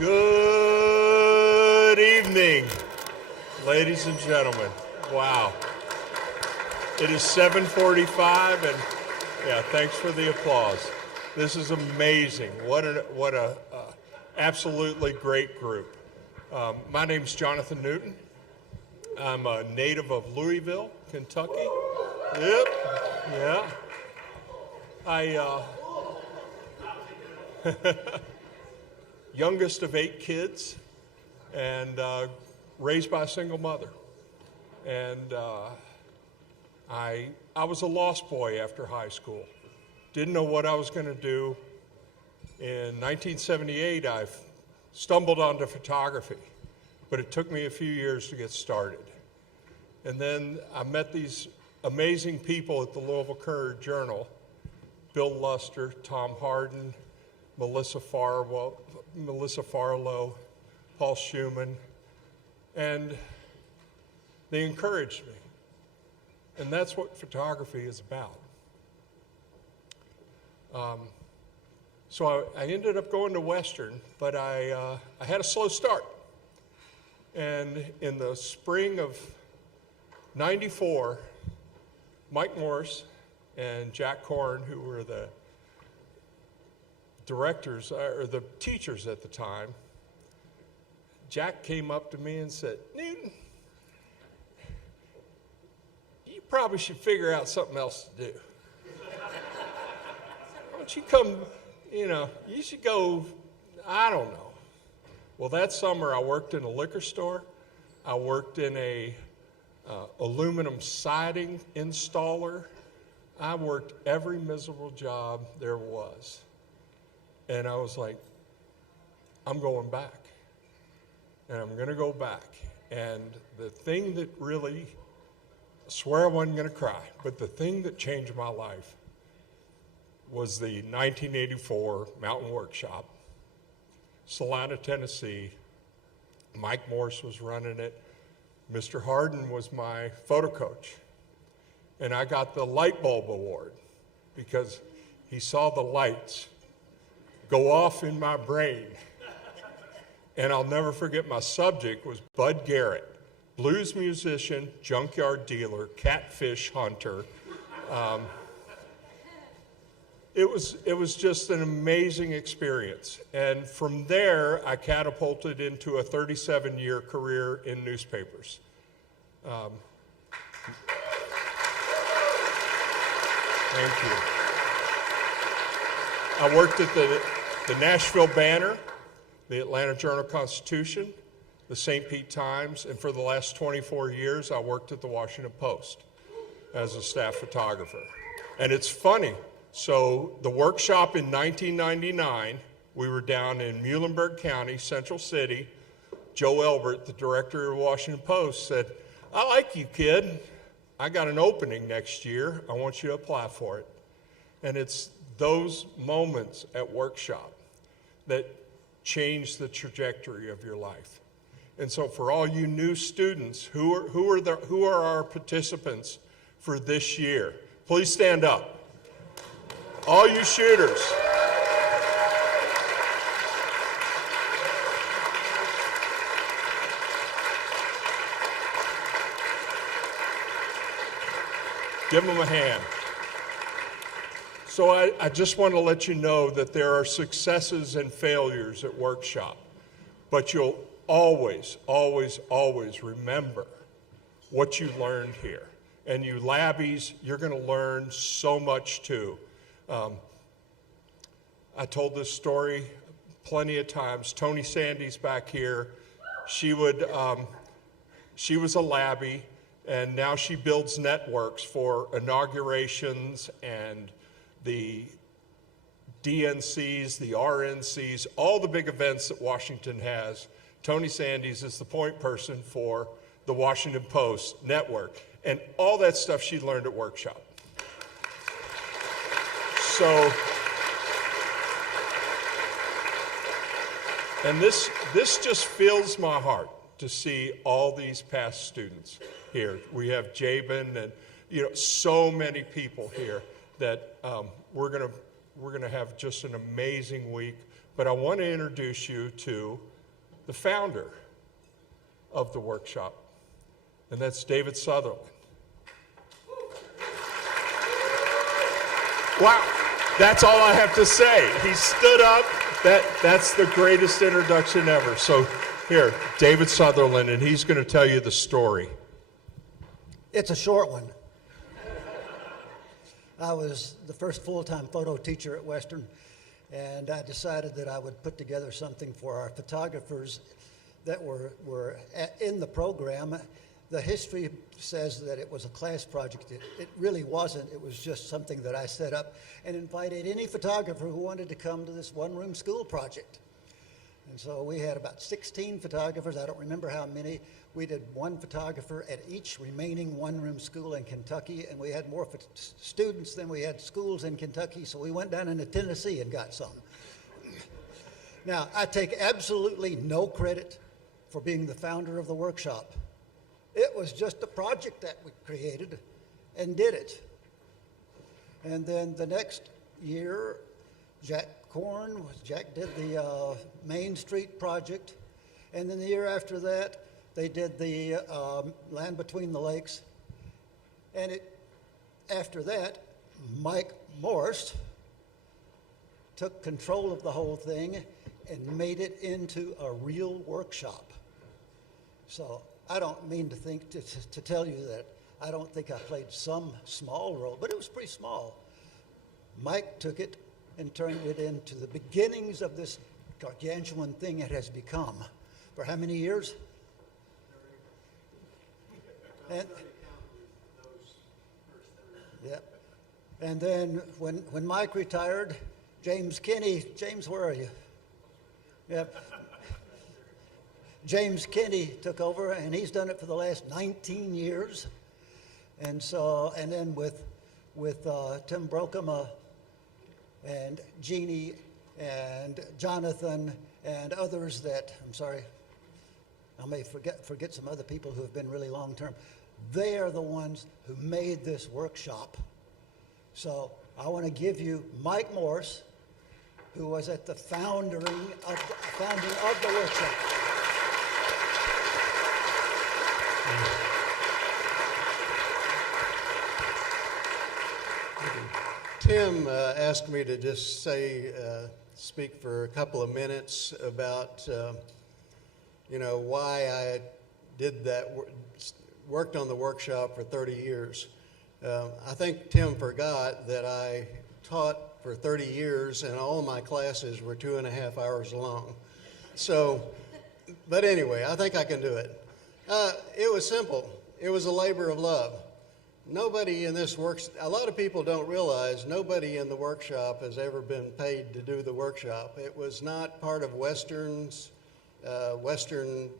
Good evening, ladies and gentlemen. Wow. It is 7:45, and yeah, thanks for the applause. This is amazing. What a absolutely great group. My name's Jonathan Newton. I'm a native of Louisville, Kentucky. Yep, yeah. Youngest of 8 kids, and raised by a single mother. And I was a lost boy after high school. Didn't know what I was going to do. In 1978, I stumbled onto photography, but it took me a few years to get started. And then I met these amazing people at the Louisville Courier-Journal: Bill Luster, Tom Harden, Melissa Farlow, Paul Schumann, and they encouraged me. And that's what photography is about. So I ended up going to Western, but I had a slow start. And in the spring of '94, Mike Morris and Jack Korn, who were the directors, or the teachers at the time, Jack came up to me and said, "Newton, you probably should figure out something else to do. Why don't you come, you should go, I don't know." Well, that summer I worked in a liquor store. I worked in a aluminum siding installer. I worked every miserable job there was. And I was like, I'm going back. And I'm going to go back. And the thing that really, I swear I wasn't going to cry, but the thing that changed my life was the 1984 Mountain Workshop, Salina, Tennessee. Mike Morse was running it. Mr. Harden was my photo coach. And I got the light bulb award because he saw the lights go off in my brain. And I'll never forget, my subject was Bud Garrett, blues musician, junkyard dealer, catfish hunter. It was just an amazing experience. And from there, I catapulted into a 37-year career in newspapers. Thank you. I worked at the Nashville Banner, the Atlanta Journal-Constitution, the St. Pete Times, and for the last 24 years, I worked at the Washington Post as a staff photographer. And it's funny. So the workshop in 1999, we were down in Muhlenberg County, Central City. Joe Elbert, the director of the Washington Post, said, "I like you, kid. I got an opening next year. I want you to apply for it." And it's those moments at workshop that change the trajectory of your life. And so for all you new students, who are our participants for this year? Please stand up. All you shooters. Give them a hand. So I just want to let you know that there are successes and failures at workshop, but you'll always, always, always remember what you learned here. And you labbies, you're going to learn so much too. I told this story plenty of times. Tony Sandy's back here. She was a labbie, and now she builds networks for inaugurations and the DNCs, the RNCs, all the big events that Washington has. Tony Sandys is the point person for the Washington Post network, and all that stuff she learned at workshop. So, and this just fills my heart to see all these past students here. We have Jabin and so many people here that we're gonna have just an amazing week. but I want to introduce you to the founder of the workshop, and that's David Sutherland. Wow, that's all I have to say. He stood up. That's the greatest introduction ever. So here, David Sutherland, and he's going to tell you the story. It's a short one. I was the first full-time photo teacher at Western, and I decided that I would put together something for our photographers that were in the program. The history says that it was a class project. It really wasn't. It was just something that I set up and invited any photographer who wanted to come to this one-room school project. And so we had about 16 photographers. I don't remember how many. We did one photographer at each remaining one-room school in Kentucky, and we had more students than we had schools in Kentucky, so we went down into Tennessee and got some. Now, I take absolutely no credit for being the founder of the workshop. It was just a project that we created and did it. And then the next year, Jack did the Main Street project, and then the year after that, they did the Land Between the Lakes, and after that, Mike Morse took control of the whole thing and made it into a real workshop. So I don't mean to tell you that I don't think I played some small role, but it was pretty small. Mike took it and turned it into the beginnings of this gargantuan thing it has become. For how many years? And, yep. And then when Mike retired, James, where are you? Yep. James Kinney took over, and he's done it for the last 19 years. And so, and then with Tim Brokema and Jeannie and Jonathan and others that, I'm sorry, I may forget some other people who have been really long-term. They are the ones who made this workshop. So I want to give you Mike Morse, who was at the founding of the workshop. Tim asked me to just speak for a couple of minutes about, why I did that, worked on the workshop for 30 years. I think Tim forgot that I taught for 30 years and all of my classes were 2.5 hours long. So, but anyway, I think I can do it. It was simple. It was a labor of love. Nobody in this a lot of people don't realize nobody in the workshop has ever been paid to do the workshop. It was not part of Western's. Western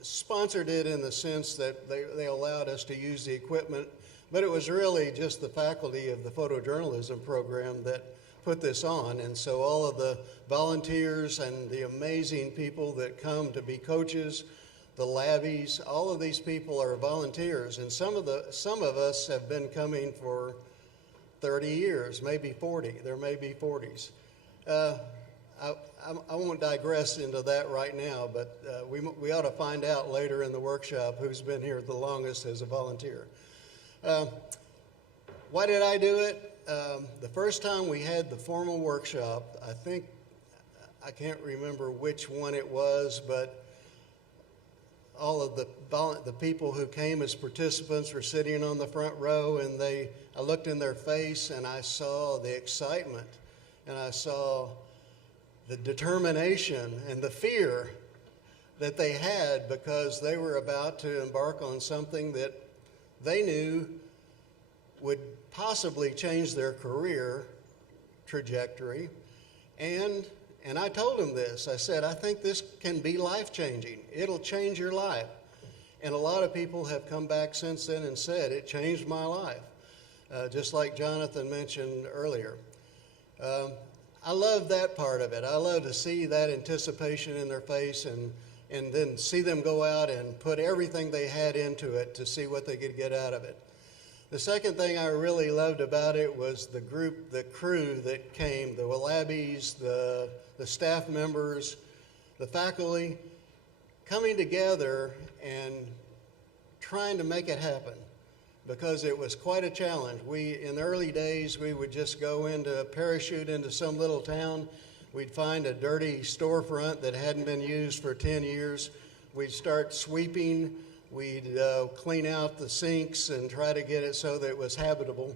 sponsored it in the sense that they allowed us to use the equipment, but it was really just the faculty of the photojournalism program that put this on. And so all of the volunteers and the amazing people that come to be coaches, the labbies, all of these people are volunteers, and some of us have been coming for 30 years, maybe 40. There may be 40s. I won't digress into that right now, but we ought to find out later in the workshop who's been here the longest as a volunteer. Why did I do it? The first time we had the formal workshop, I can't remember which one it was, but all of the people who came as participants were sitting on the front row, and I looked in their face and I saw the excitement, and I saw the determination and the fear that they had because they were about to embark on something that they knew would possibly change their career trajectory. And I told them this. I said, I think this can be life-changing. It'll change your life. And a lot of people have come back since then and said, it changed my life, just like Jonathan mentioned earlier. I love that part of it. I love to see that anticipation in their face and then see them go out and put everything they had into it to see what they could get out of it. The second thing I really loved about it was the crew that came, the Wallabies, the staff members, the faculty, coming together and trying to make it happen, because it was quite a challenge. In the early days, we would just go parachute into some little town. We'd find a dirty storefront that hadn't been used for 10 years. We'd start sweeping. We'd clean out the sinks and try to get it so that it was habitable.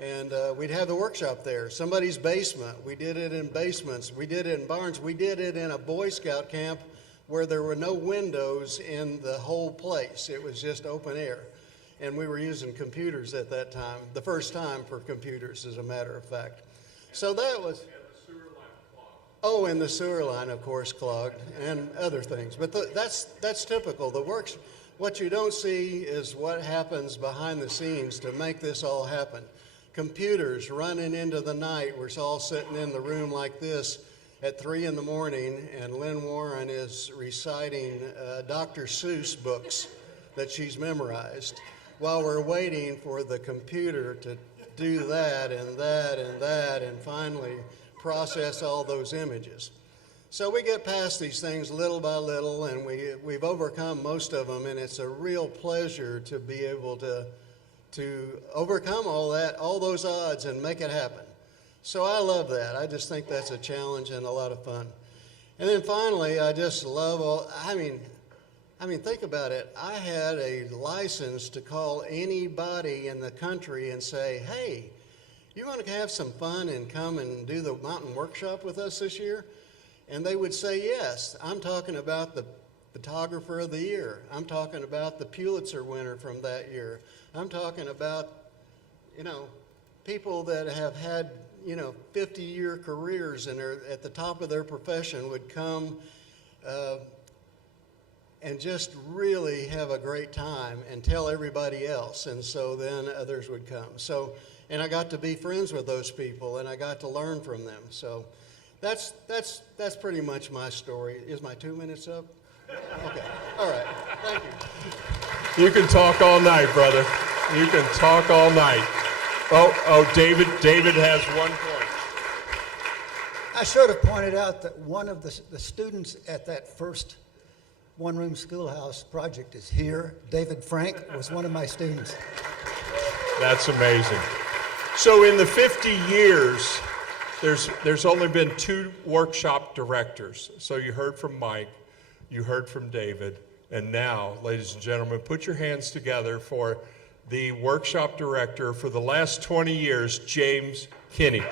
And we'd have the workshop there, somebody's basement. We did it in basements. We did it in barns. We did it in a Boy Scout camp where there were no windows in the whole place. It was just open air. And we were using computers at that time, the first time for computers, as a matter of fact. So that was... Oh, and the sewer line, of course, clogged, and other things. But that's typical. What you don't see is what happens behind the scenes to make this all happen. Computers running into the night. We're all sitting in the room like this at 3 in the morning, and Lynn Warren is reciting Dr. Seuss books that she's memorized while we're waiting for the computer to do that and that and that and finally process all those images. So we get past these things little by little, and we've overcome most of them, and it's a real pleasure to be able to overcome all those odds and make it happen. So I love that. I just think that's a challenge and a lot of fun. And then finally, I just love think about it. I had a license to call anybody in the country and say, hey, you want to have some fun and come and do the mountain workshop with us this year? And they would say yes. I'm talking about the photographer of the year. I'm talking about the Pulitzer winner from that year. I'm talking about, people that have had, 50-year careers and are at the top of their profession would come and just really have a great time and tell everybody else. And so then others would come. And I got to be friends with those people, and I got to learn from them. So that's pretty much my story. Is my 2 minutes up? Okay. All right. Thank you. You can talk all night, brother. You can talk all night. Oh, David has 1 point. I should have pointed out that one of the students at that first one-room schoolhouse project is here. David Frank was one of my students. That's amazing. So in the 50 years, there's only been 2 workshop directors. So you heard from Mike, you heard from David, and now, ladies and gentlemen, put your hands together for the workshop director for the last 20 years, James Kinney.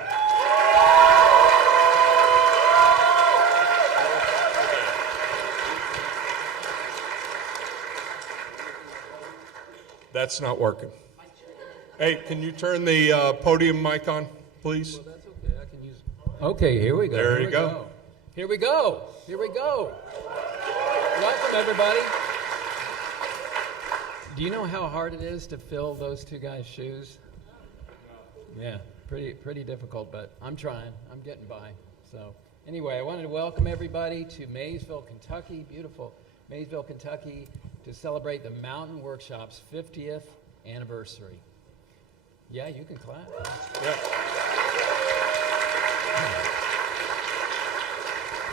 That's not working. Hey, can you turn the podium mic on, please? Well, that's okay. I can use it. Okay, here we go. There you go. Here we go. Here we go. Welcome, everybody. Do you know how hard it is to fill those 2 guys' shoes? Yeah, pretty difficult, but I'm trying. I'm getting by. So anyway, I wanted to welcome everybody to Maysville, Kentucky, beautiful Maysville, Kentucky, to celebrate the Mountain Workshop's 50th anniversary. Yeah, you can clap. Yeah.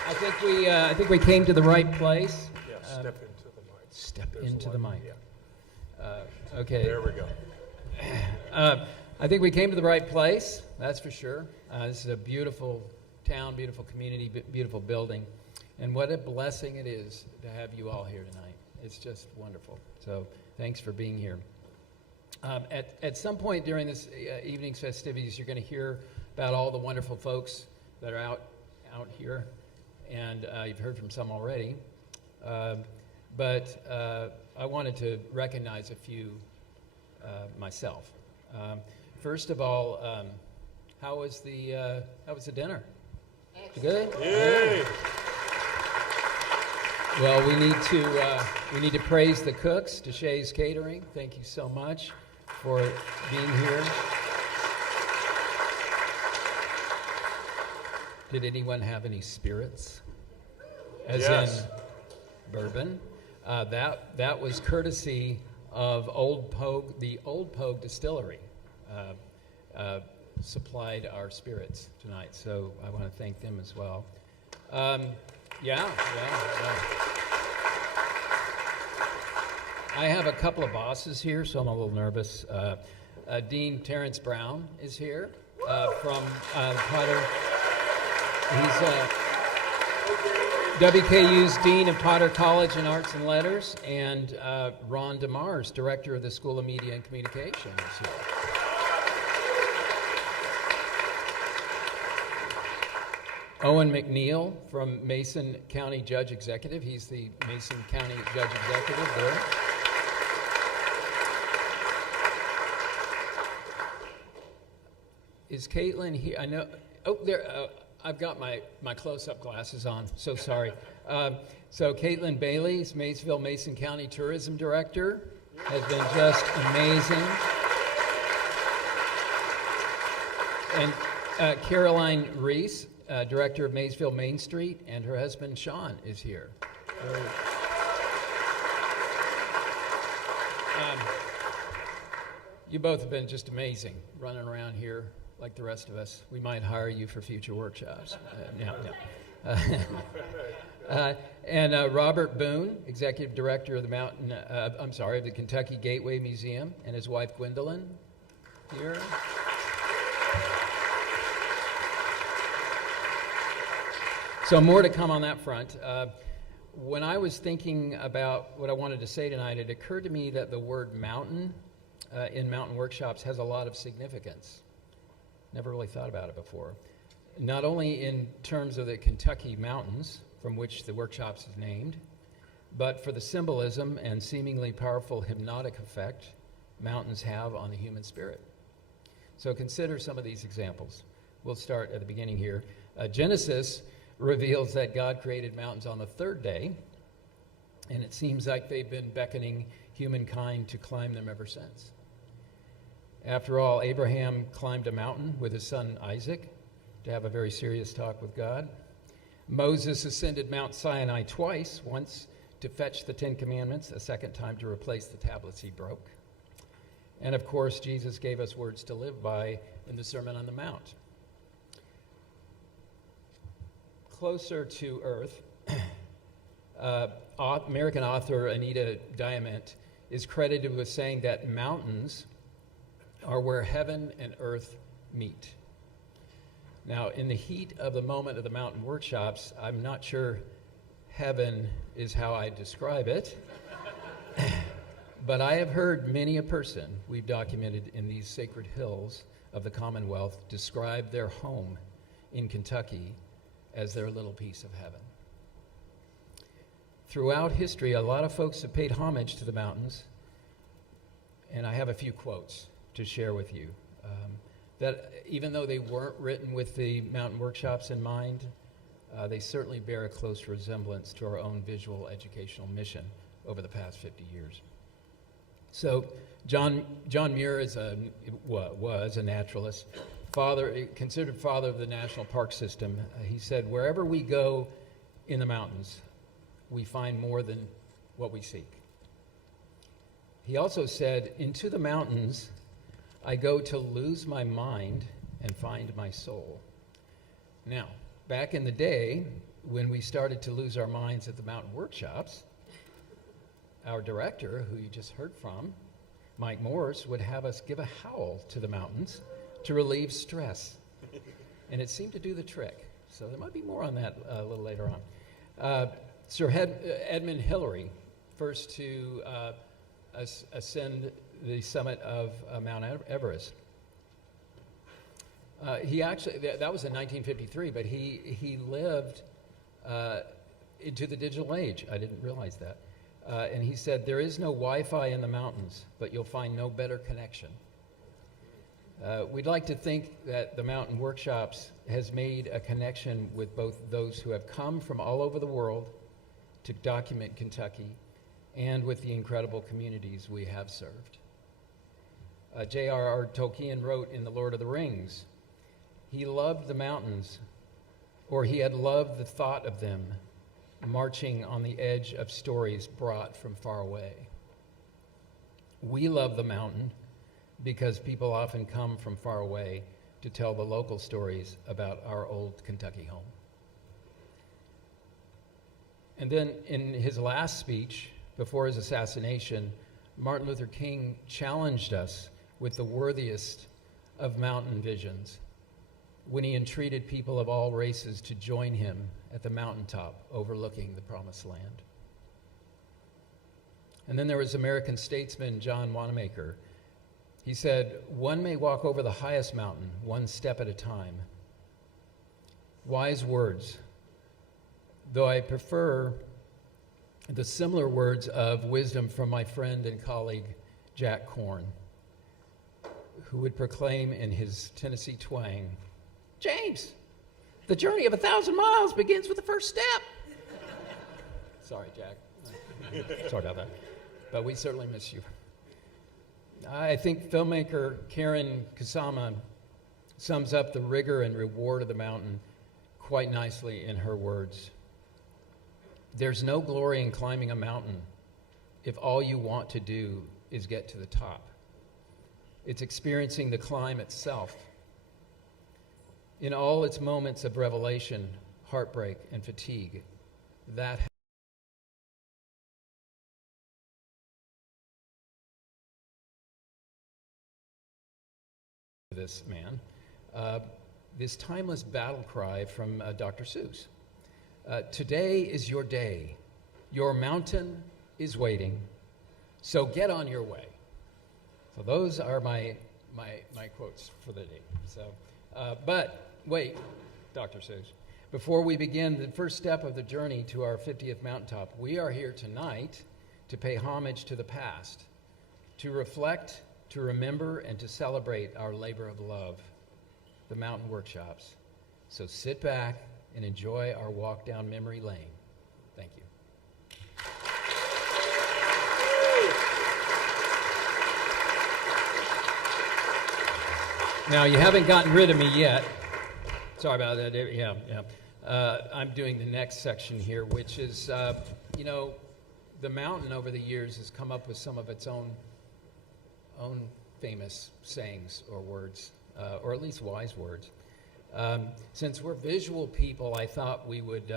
I think we came to the right place. Yeah, step into the mic. Step There's into a the light. mic. Yeah. Okay. There we go. I think we came to the right place, that's for sure. This is a beautiful town, beautiful community, beautiful building. And what a blessing it is to have you all here tonight. It's just wonderful. So thanks for being here. At some point during this evening's festivities, you're going to hear about all the wonderful folks that are out here. And you've heard from some already. But I wanted to recognize a few myself. First of all, how was the dinner? Good? Yay! Well, we need to praise the cooks, DeShay's Catering. Thank you so much for being here. Did anyone have any spirits? As Yes. in bourbon? That was courtesy of the Old Pogue Distillery supplied our spirits tonight. So I want to thank them as well. Yeah. I have a couple of bosses here, so I'm a little nervous. Dean Terrence Brown is here from Potter. He's WKU's Dean of Potter College in Arts and Letters, and Ron DeMars, Director of the School of Media and Communication, is here. Owen McNeil from Mason County Judge Executive. He's the Mason County Judge Executive there. Is Caitlin here? I know. Oh, there. I've got my close-up glasses on. So sorry. So Caitlin Bailey is Maysville Mason County Tourism Director. Has been just amazing. And Caroline Reese, Director of Maysville Main Street, and her husband Sean is here. You both have been just amazing running around here like the rest of us. We might hire you for future workshops. And Robert Boone, Executive Director of the Kentucky Gateway Museum, and his wife Gwendolyn here. So more to come on that front. When I was thinking about what I wanted to say tonight, it occurred to me that the word mountain in mountain workshops has a lot of significance. Never really thought about it before. Not only in terms of the Kentucky mountains, from which the workshops is named, but for the symbolism and seemingly powerful hypnotic effect mountains have on the human spirit. So consider some of these examples. We'll start at the beginning here. Genesis reveals that God created mountains on the third day, and it seems like they've been beckoning humankind to climb them ever since. After all, Abraham climbed a mountain with his son Isaac to have a very serious talk with God. Moses ascended Mount Sinai twice, once to fetch the Ten Commandments, a second time to replace the tablets he broke. And of course, Jesus gave us words to live by in the Sermon on the Mount. Closer to earth, American author Anita Diamant is credited with saying that mountains are where heaven and earth meet. Now, in the heat of the moment of the mountain workshops, I'm not sure heaven is how I describe it, but I have heard many a person we've documented in these sacred hills of the Commonwealth describe their home in Kentucky as their little piece of heaven. Throughout history, a lot of folks have paid homage to the mountains, and I have a few quotes to share with you. That even though they weren't written with the mountain workshops in mind, they certainly bear a close resemblance to our own visual educational mission over the past 50 years. So John Muir was a naturalist, considered father of the national park system. He said, "Wherever we go in the mountains, we find more than what we seek." He also said, "Into the mountains, I go to lose my mind and find my soul." Now, back in the day, when we started to lose our minds at the mountain workshops, our director, who you just heard from, Mike Morse, would have us give a howl to the mountains to relieve stress. And it seemed to do the trick. So there might be more on that a little later on. Sir Edmund Hillary, first to ascend the summit of Mount Everest. He actually, that was in 1953, but he lived into the digital age. I didn't realize that. And he said, "There is no Wi-Fi in the mountains, but you'll find no better connection." We'd like to think that the Mountain Workshops has made a connection with both those who have come from all over the world to document Kentucky and with the incredible communities we have served. J.R.R. Tolkien wrote in The Lord of the Rings, he loved the mountains, or he had loved the thought of them, marching on the edge of stories brought from far away. We love the mountain because people often come from far away to tell the local stories about our old Kentucky home. And then in his last speech, before his assassination, Martin Luther King challenged us with the worthiest of mountain visions when he entreated people of all races to join him at the mountaintop overlooking the Promised Land. And then there was American statesman John Wanamaker. He said, "One may walk over the highest mountain, one step at a time." Wise words, though I prefer the similar words of wisdom from my friend and colleague, Jack Korn, who would proclaim in his Tennessee twang, "James, the journey of 1,000 miles begins with the first step." Sorry, Jack. Sorry about that. But we certainly miss you. I think filmmaker Karen Kusama sums up the rigor and reward of the mountain quite nicely in her words. "There's no glory in climbing a mountain if all you want to do is get to the top. It's experiencing the climb itself. In all its moments of revelation, heartbreak, and fatigue, that this man, this timeless battle cry from Dr. Seuss. Today is your day. Your mountain is waiting. So get on your way." So those are my quotes for the day. So, but wait, Dr. Seuss. Before we begin the first step of the journey to our 50th mountaintop, we are here tonight to pay homage to the past, to reflect, to remember, and to celebrate our labor of love, the mountain workshops. So sit back and enjoy our walk down memory lane. Thank you. Now, you haven't gotten rid of me yet. Sorry about that. Yeah. I'm doing the next section here, which is, the mountain over the years has come up with some of its own famous sayings or words, or at least wise words. Since we're visual people, I thought we would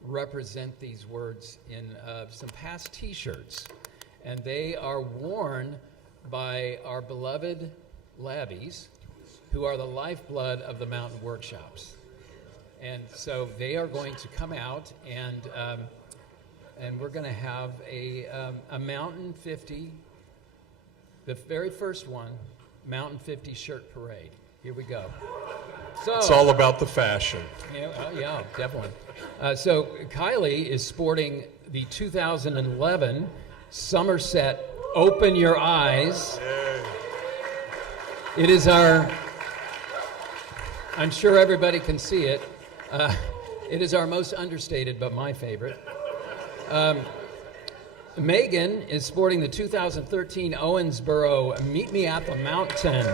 represent these words in some past t-shirts. And they are worn by our beloved labbies, who are the lifeblood of the mountain workshops. And so they are going to come out, and we're going to have a Mountain 50, the very first one, Mountain 50 shirt parade. Here we go. So It's all about the fashion. Yeah, definitely. So Kylie is sporting the 2011 Somerset Open Your Eyes. It is I'm sure everybody can see it. It is our most understated, but my favorite. Megan is sporting the 2013 Owensboro Meet Me at the Mountain.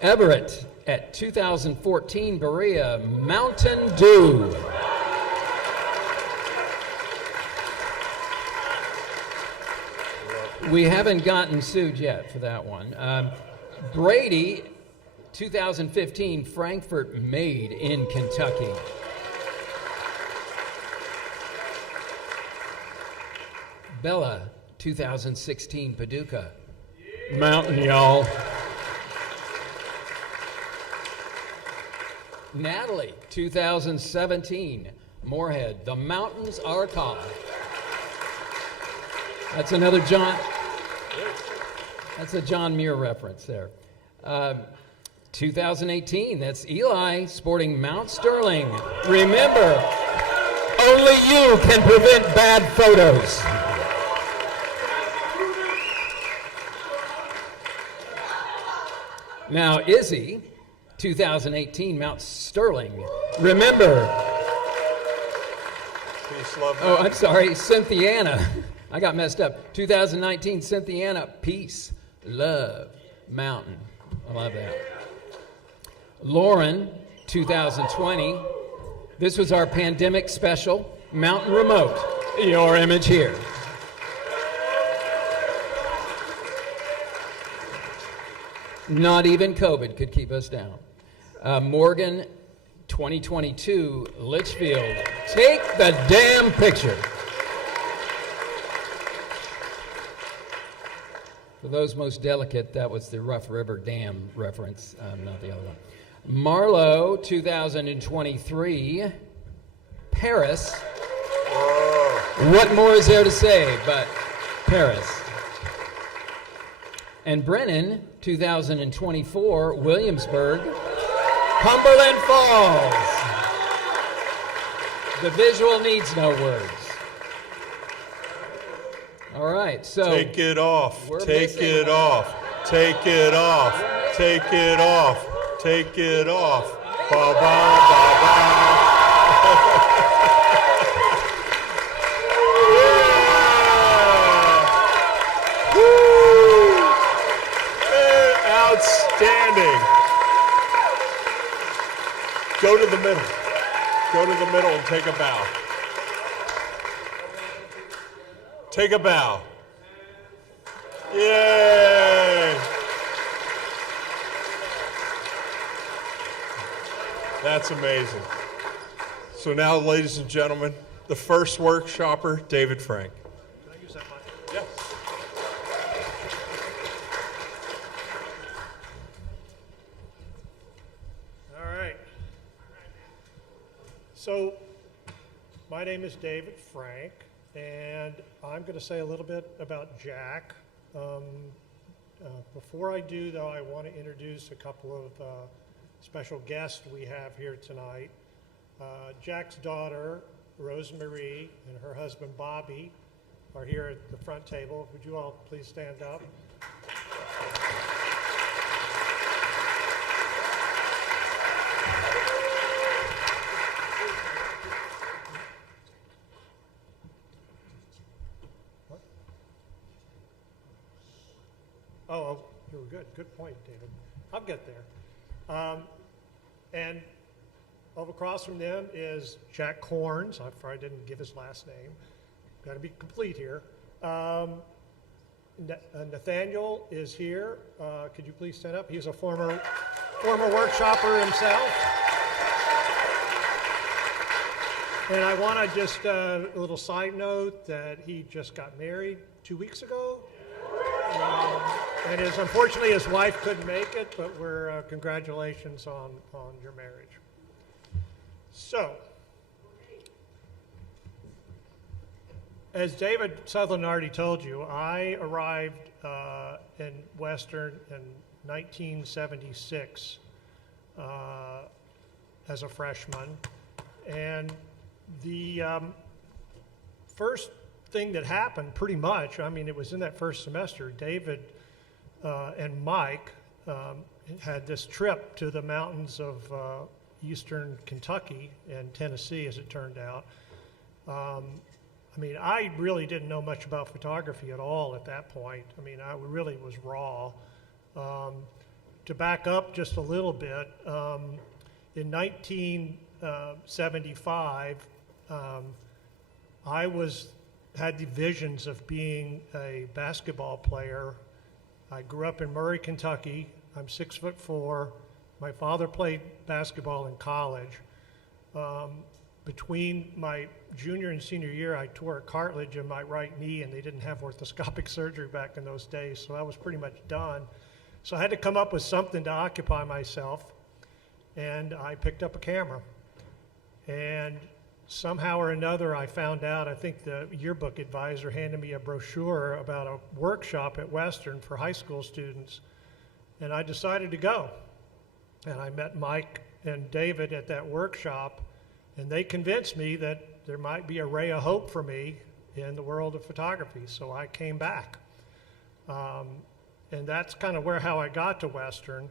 Everett at 2014 Berea Mountain Dew. We haven't gotten sued yet for that one. Brady, 2015 Frankfurt Made in Kentucky. Bella, 2016 Paducah. Mountain, y'all. Natalie, 2017 Moorhead. The mountains are calling. That's another John. That's a John Muir reference there. 2018, that's Eli sporting Mount Sterling. Remember, only you can prevent bad photos. Now, Izzy, 2018 Mount Sterling. Remember. Peace, love, Oh, I'm sorry, Cynthiana. I got messed up. 2019 Cynthiana, Peace, Love, Mountain. I love that. Lauren, 2020. This was our pandemic special, Mountain Remote. your image here. Not even COVID could keep us down. Morgan, 2022, Litchfield, take the damn picture. For those most delicate, that was the Rough River Dam reference, not the other one. Marlowe, 2023, Paris. Whoa. What more is there to say but Paris? And Brennan, 2024, Williamsburg, Cumberland Falls. The visual needs no words. All right, so Take it off. Take missing it one. off. Take it off. Take it off. Take it off. Ba ba ba ba. Yeah. Woo. Outstanding. Go to the middle. Go to the middle and take a bow. Take a bow. Yay! That's amazing. So now, ladies and gentlemen, the first workshopper, David Frank. Can I use that mic? Yes. All right. So, my name is David Frank, and I'm going to say a little bit about Jack. Before I do, though, I want to introduce a couple of special guests we have here tonight. Jack's daughter, Rosemarie, and her husband, Bobby, are here at the front table. Would you all please stand up? Oh, you were good. Good point, David. I'll get there. And over across from them is Jack Corns. I didn't give his last name. Got to be complete here. Nathaniel is here. Could you please stand up? He's a former workshopper himself. And I want to just a little side note that he just got married 2 weeks ago. And unfortunately, his wife couldn't make it, but we're congratulations on your marriage. So, as David Sutherland already told you, I arrived in Western in 1976 as a freshman, and the first thing that happened, pretty much, I mean, it was in that first semester, David and Mike had this trip to the mountains of eastern Kentucky and Tennessee, as it turned out. I mean, I really didn't know much about photography at all at that point. I mean, I really was raw. To back up just a little bit, in 1975, I had the visions of being a basketball player. I grew up in Murray, Kentucky. I'm 6'4". My father played basketball in college. Between my junior and senior year, I tore a cartilage in my right knee, and they didn't have orthoscopic surgery back in those days, so I was pretty much done. So I had to come up with something to occupy myself, and I picked up a camera. And somehow or another, I found out, I think the yearbook advisor handed me a brochure about a workshop at Western for high school students, and I decided to go. And I met Mike and David at that workshop, and they convinced me that there might be a ray of hope for me in the world of photography, so I came back. And that's kind of how I got to Western.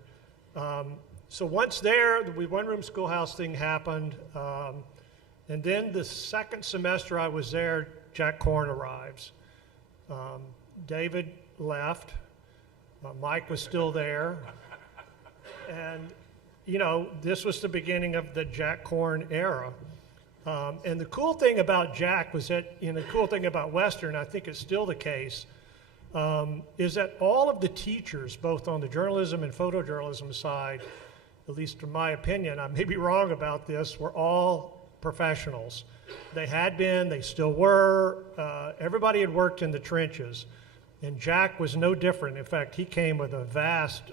So once there, the one-room schoolhouse thing happened, and then the second semester I was there, Jack Corn arrives. David left. Mike was still there. And, you know, this was the beginning of the Jack Corn era. And the cool thing about Jack was that, the cool thing about Western, I think it's still the case, is that all of the teachers, both on the journalism and photojournalism side, at least in my opinion, I may be wrong about this, were all professionals. They had been, they still were. Everybody had worked in the trenches. And Jack was no different. In fact, he came with a vast,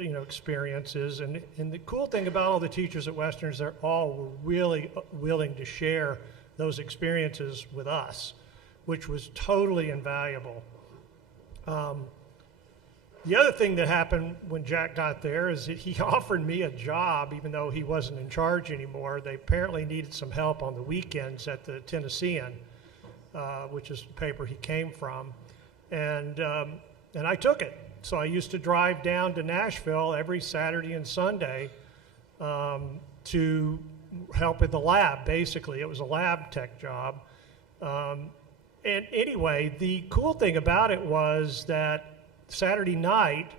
experiences. And the cool thing about all the teachers at Western is they're all really willing to share those experiences with us, which was totally invaluable. The other thing that happened when Jack got there is that he offered me a job, even though he wasn't in charge anymore. They apparently needed some help on the weekends at the Tennessean, which is the paper he came from. And I took it. So I used to drive down to Nashville every Saturday and Sunday to help at the lab, basically. It was a lab tech job. And anyway, the cool thing about it was that Saturday night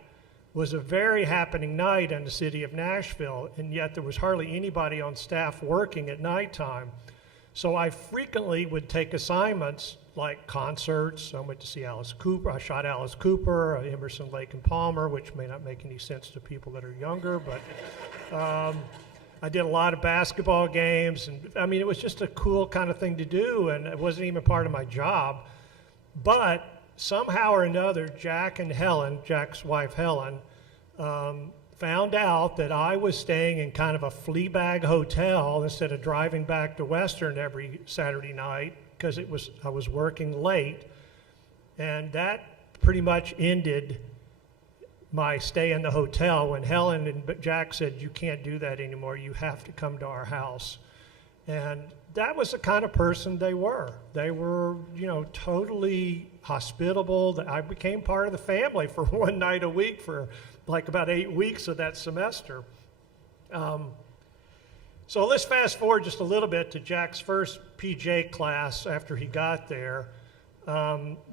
was a very happening night in the city of Nashville, and yet there was hardly anybody on staff working at nighttime. So I frequently would take assignments like concerts. I went to see Alice Cooper. I shot Alice Cooper, Emerson, Lake and Palmer, which may not make any sense to people that are younger, but I did a lot of basketball games. And I mean, it was just a cool kind of thing to do, and it wasn't even part of my job. But somehow or another, Jack and Helen, Jack's wife Helen, found out that I was staying in kind of a flea bag hotel instead of driving back to Western every Saturday night, because I was working late, and that pretty much ended my stay in the hotel when Helen and Jack said, "You can't do that anymore. You have to come to our house." And that was the kind of person they were. They were, totally hospitable. I became part of the family for one night a week for like about 8 weeks of that semester. So let's fast forward just a little bit to Jack's first PJ class after he got there.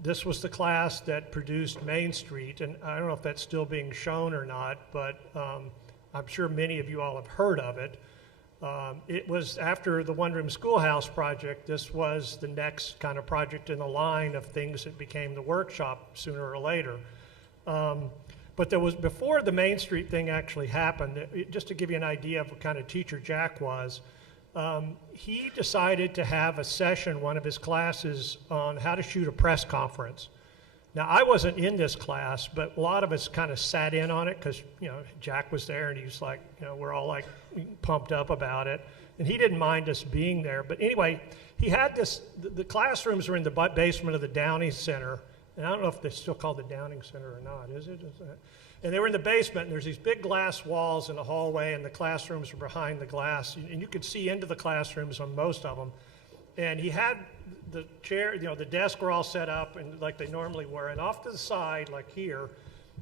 This was the class that produced Main Street, and I don't know if that's still being shown or not, but I'm sure many of you all have heard of it. It was after the One Room Schoolhouse project. This was the next kind of project in the line of things that became the workshop sooner or later. But there was, before the Main Street thing actually happened, just to give you an idea of what kind of teacher Jack was, he decided to have a session, one of his classes, on how to shoot a press conference. Now, I wasn't in this class, but a lot of us kind of sat in on it because, Jack was there and he was like, we're all like pumped up about it. And he didn't mind us being there. But anyway, he had this, the classrooms were in the basement of the Downing Center. And I don't know if they still call the Downing Center or not, is it? And they were in the basement, and there's these big glass walls in the hallway, and the classrooms were behind the glass. And you could see into the classrooms on most of them. And he had the chair, the desks were all set up and like they normally were. And off to the side, like here,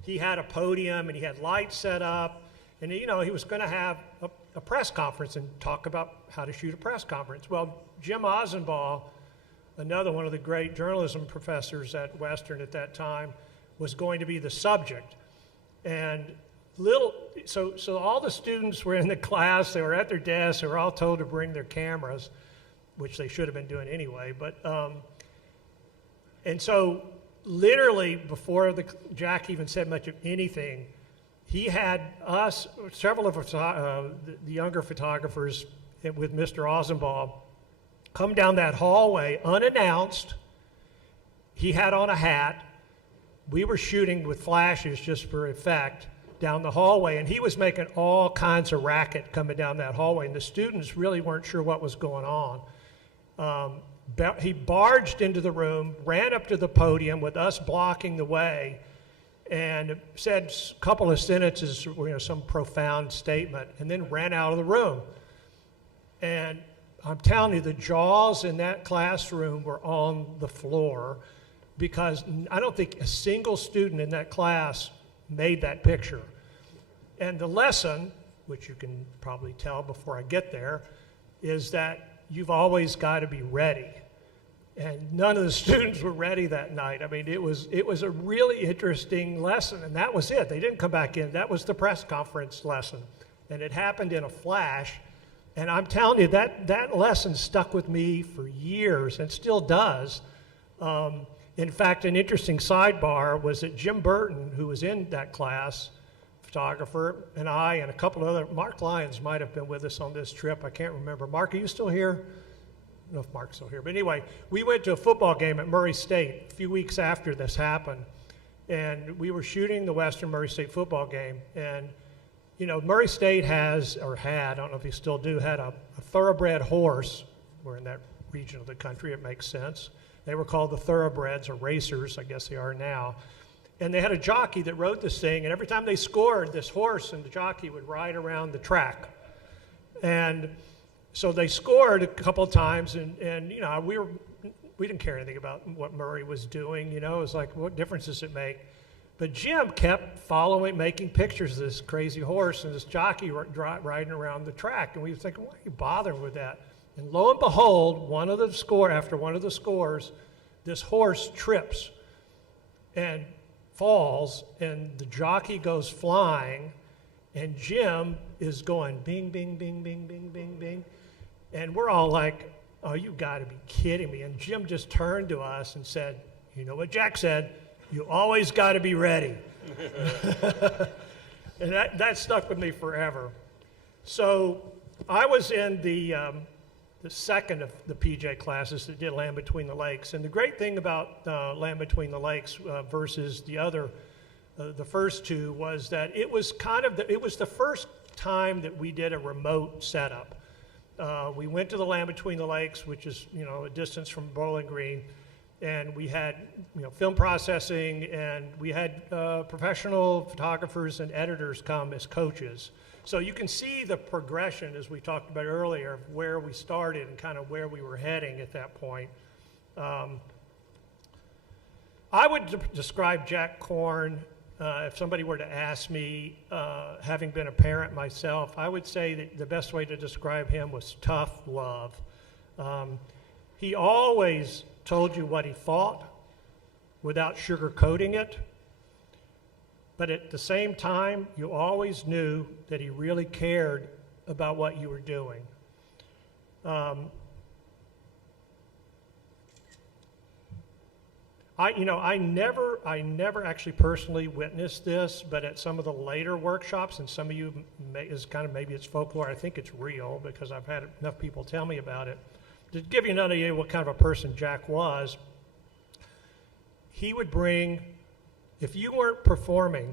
he had a podium and he had lights set up. And, he was going to have a press conference and talk about how to shoot a press conference. Well, Jim Ozenbaugh, another one of the great journalism professors at Western at that time, was going to be the subject. And so all the students were in the class, they were at their desks, they were all told to bring their cameras, which they should have been doing anyway. But and so literally before Jack even said much of anything, he had us, several of us, the younger photographers with Mr. Ozenbaugh, come down that hallway unannounced. He had on a hat. We were shooting with flashes just for effect down the hallway, and he was making all kinds of racket coming down that hallway, and the students really weren't sure what was going on. He barged into the room, ran up to the podium with us blocking the way, and said a couple of sentences, some profound statement, and then ran out of the room. And I'm telling you, the jaws in that classroom were on the floor, because I don't think a single student in that class made that picture. And the lesson, which you can probably tell before I get there, is that you've always got to be ready. And none of the students were ready that night. I mean, it was a really interesting lesson, and that was it. They didn't come back in. That was the press conference lesson. And it happened in a flash. And I'm telling you, that lesson stuck with me for years and still does. In fact, an interesting sidebar was that Jim Burton, who was in that class, photographer, and I and a couple of other, Mark Lyons might have been with us on this trip. I can't remember. Mark, are you still here? I don't know if Mark's still here. But anyway, we went to a football game at Murray State a few weeks after this happened. And we were shooting the Western Murray State football game. And, you know, Murray State has, or had, I don't know if you still do, had a thoroughbred horse. We're in that region of the country, it makes sense. They were called the thoroughbreds, or racers, I guess they are now. And they had a jockey that rode this thing, and every time they scored, this horse and the jockey would ride around the track. And so they scored a couple of times, and you know, we didn't care anything about what Murray was doing, you know, it was like, what difference does it make? But Jim kept following, making pictures of this crazy horse and this jockey riding around the track, and we were thinking, why are you bothering with that? And lo and behold, after one of the scores, this horse trips and falls, and the jockey goes flying, and Jim is going bing, bing, bing, bing, bing, bing, bing. And we're all like, oh, you gotta be kidding me. And Jim just turned to us and said, you know what Jack said, you always gotta be ready. And that stuck with me forever. So I was in the second of the PJ classes that did Land Between the Lakes. And the great thing about Land Between the Lakes versus the first two was that it was it was the first time that we did a remote setup. We went to the Land Between the Lakes, which is, you know, a distance from Bowling Green, and we had, you know, film processing, and we had professional photographers and editors come as coaches. So you can see the progression, as we talked about earlier, of where we started and kind of where we were heading at that point. I would describe Jack Korn, if somebody were to ask me, having been a parent myself, I would say that the best way to describe him was tough love. He always told you what he thought without sugarcoating it. But at the same time, you always knew that he really cared about what you were doing. I never actually personally witnessed this, but at some of the later workshops, and some of you maybe it's folklore. I think it's real because I've had enough people tell me about it. To give you an idea what kind of a person Jack was, he would bring, if you weren't performing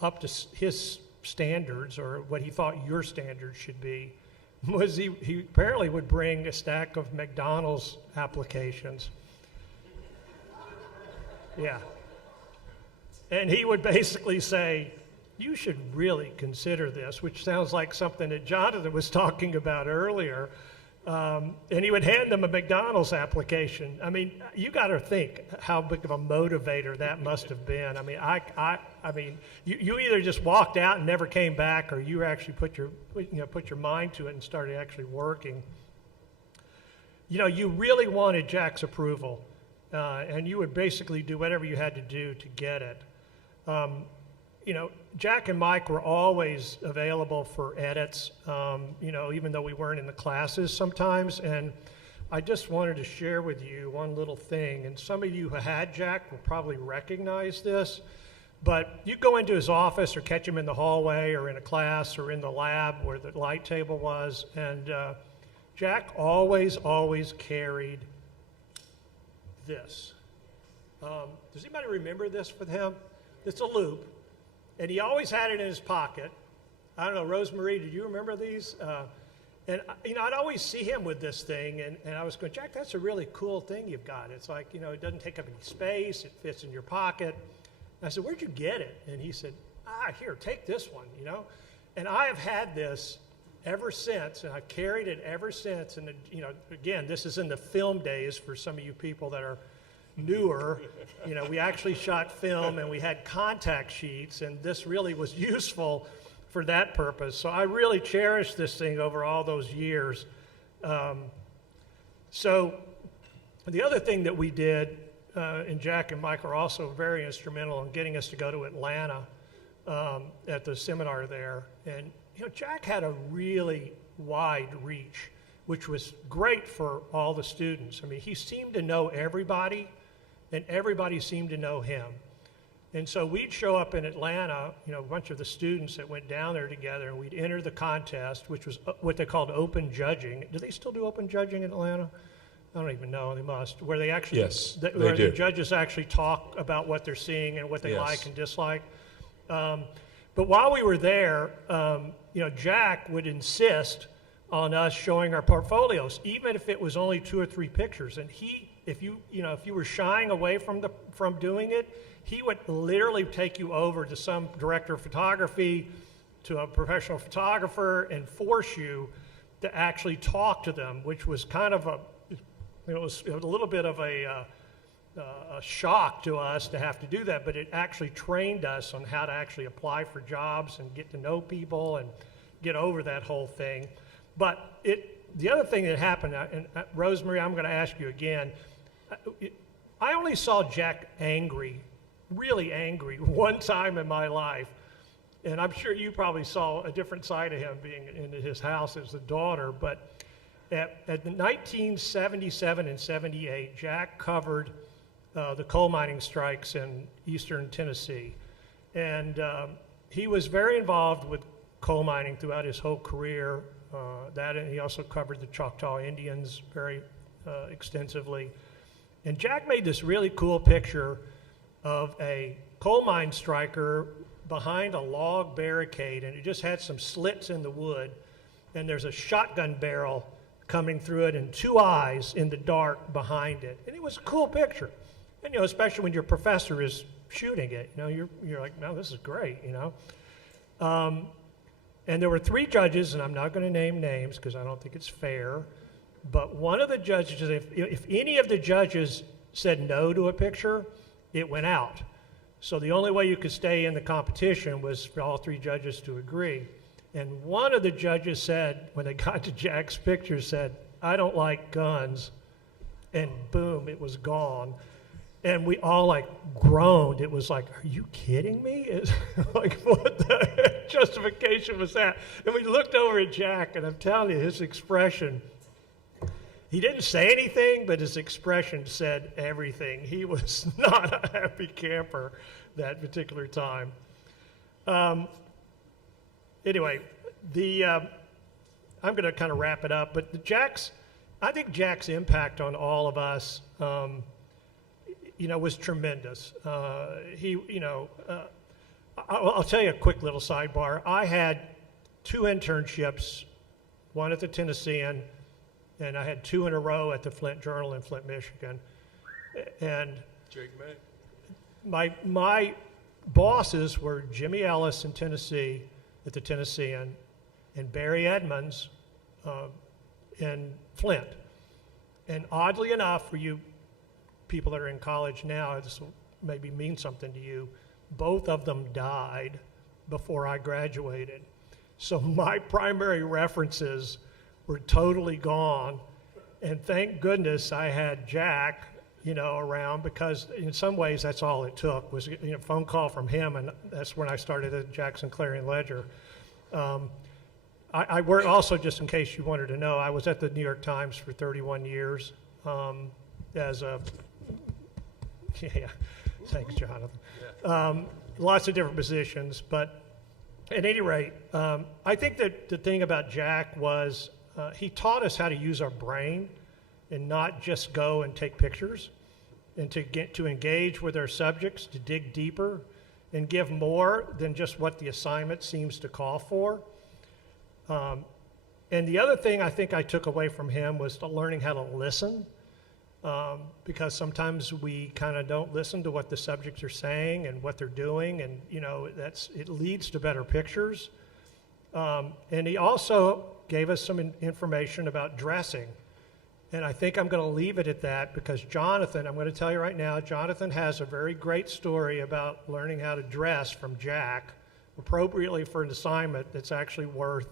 up to his standards or what he thought your standards should be, he apparently would bring a stack of McDonald's applications. Yeah. And he would basically say, you should really consider this, which sounds like something that Jonathan was talking about earlier. And he would hand them a McDonald's application. I mean, you got to think how big of a motivator that must have been. I mean, you either just walked out and never came back, or you actually put your mind to it and started actually working. You know, you really wanted Jack's approval, and you would basically do whatever you had to do to get it. You know, Jack and Mike were always available for edits, you know, even though we weren't in the classes sometimes. And I just wanted to share with you one little thing. And some of you who had Jack will probably recognize this. But you go into his office or catch him in the hallway or in a class or in the lab where the light table was. And Jack always carried this. Does anybody remember this with him? It's a loop. And he always had it in his pocket. I don't know, Rosemarie, did you remember these? And, you know, I'd always see him with this thing, and I was going, Jack, that's a really cool thing you've got. It's like, you know, it doesn't take up any space. It fits in your pocket. And I said, where'd you get it? And he said, here, take this one, you know. And I have had this ever since, and I've carried it ever since. And, you know, again, this is in the film days for some of you people that are newer. You know, we actually shot film and we had contact sheets, and this really was useful for that purpose. So I really cherished this thing over all those years. So the other thing that we did, and Jack and Mike are also very instrumental in getting us to go to Atlanta at the seminar there. And, you know, Jack had a really wide reach, which was great for all the students. I mean, he seemed to know everybody, and everybody seemed to know him. And so we'd show up in Atlanta, you know, a bunch of the students that went down there together, and we'd enter the contest, which was what they called open judging. Do they still do open judging in Atlanta? I don't even know, they must. Where they actually, Yes, they where do. the judges actually talk about what they're seeing and what they Yes. like and dislike. But while we were there, you know, Jack would insist on us showing our portfolios, even if it was only 2 or 3 pictures. And if you were shying away from doing it, he would literally take you over to some director of photography, to a professional photographer, and force you to actually talk to them, which was kind of it was a little bit of a shock to us to have to do that, but it actually trained us on how to actually apply for jobs and get to know people and get over that whole thing. But the other thing that happened, and Rosemary, I'm going to ask you again, I only saw Jack angry, really angry, one time in my life. And I'm sure you probably saw a different side of him being in his house as a daughter. But at the 1977 and 78, Jack covered the coal mining strikes in eastern Tennessee. And he was very involved with coal mining throughout his whole career. And he also covered the Choctaw Indians very extensively. And Jack made this really cool picture of a coal mine striker behind a log barricade, and it just had some slits in the wood, and there's a shotgun barrel coming through it and 2 eyes in the dark behind it. And it was a cool picture. And, you know, especially when your professor is shooting it, you know, you're like, no, this is great, you know. And there were 3 judges, and I'm not going to name names because I don't think it's fair, but one of the judges, if any of the judges said no to a picture, it went out. So the only way you could stay in the competition was for all 3 judges to agree. And one of the judges said, when they got to Jack's picture, said, "I don't like guns," and boom, it was gone. And we all like groaned. It was like, are you kidding me? It's like, what the justification was that? And we looked over at Jack, and I'm telling you, his expression, he didn't say anything, but his expression said everything. He was not a happy camper that particular time. Anyway, I'm going to kind of wrap it up, but I think Jack's impact on all of us, you know, was tremendous. I'll tell you a quick little sidebar. I had 2 internships, one at the Tennessean, and I had 2 in a row at the Flint Journal in Flint, Michigan. And Jake May. my bosses were Jimmy Ellis in Tennessee at the Tennessean and Barry Edmonds in Flint. And oddly enough, for you people that are in college now, this will maybe mean something to you, both of them died before I graduated. So my primary references were totally gone. And thank goodness I had Jack, you know, around, because in some ways that's all it took was, you know, a phone call from him, and that's when I started at Jackson Clarion Ledger. I worked also, just in case you wanted to know, I was at the New York Times for 31 years as a, yeah, thanks, Jonathan. Lots of different positions, but at any rate, I think that the thing about Jack was he taught us how to use our brain and not just go and take pictures, and to get to engage with our subjects, to dig deeper and give more than just what the assignment seems to call for. And the other thing I think I took away from him was learning how to listen, because sometimes we kind of don't listen to what the subjects are saying and what they're doing, and you know, it leads to better pictures. And he also gave us some information about dressing. And I think I'm going to leave it at that, because Jonathan, I'm going to tell you right now, Jonathan has a very great story about learning how to dress from Jack appropriately for an assignment that's actually worth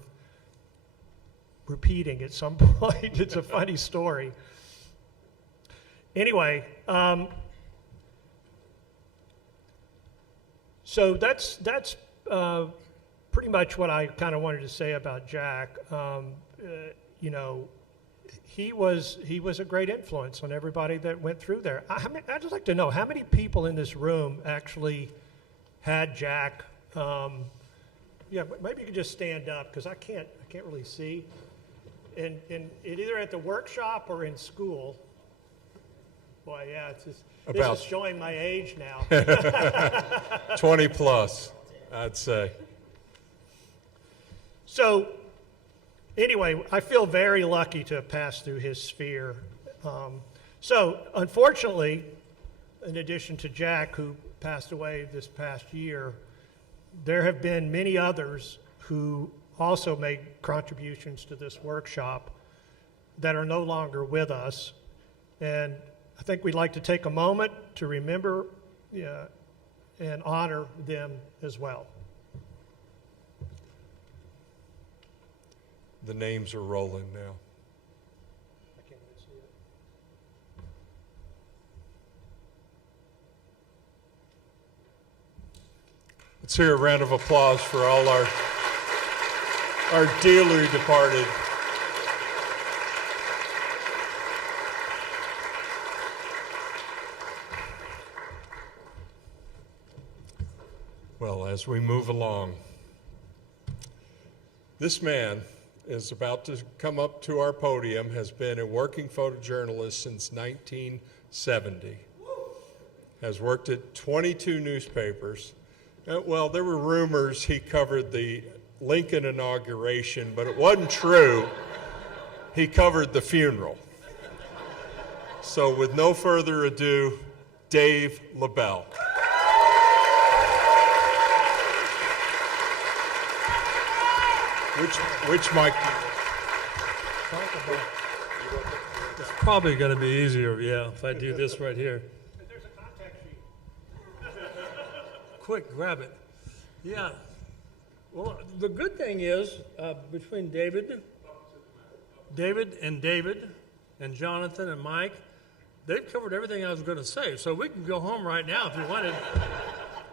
repeating at some point. It's a funny story. Anyway, so that's pretty much what I kind of wanted to say about Jack. you know, he was a great influence on everybody that went through there. I'd just like to know how many people in this room actually had Jack. Yeah, maybe you could just stand up because I can't really see. And either at the workshop or in school. Boy, yeah, this is showing my age now. 20 plus, I'd say. So, anyway, I feel very lucky to have passed through his sphere. So, unfortunately, in addition to Jack, who passed away this past year, there have been many others who also made contributions to this workshop that are no longer with us. And I think we'd like to take a moment to remember and honor them as well. The names are rolling now. I can't really see it. Let's hear a round of applause for all our dearly departed. Well, as we move along, this man is about to come up to our podium, has been a working photojournalist since 1970, has worked at 22 newspapers. Well, there were rumors he covered the Lincoln inauguration, but it wasn't true. He covered the funeral. So with no further ado, Dave LaBelle. Which mic? It's probably going to be easier, yeah, if I do this right here. There's a contact sheet. Quick, grab it. Yeah. Well, the good thing is, between David and Jonathan and Mike, they've covered everything I was going to say. So we can go home right now if you wanted.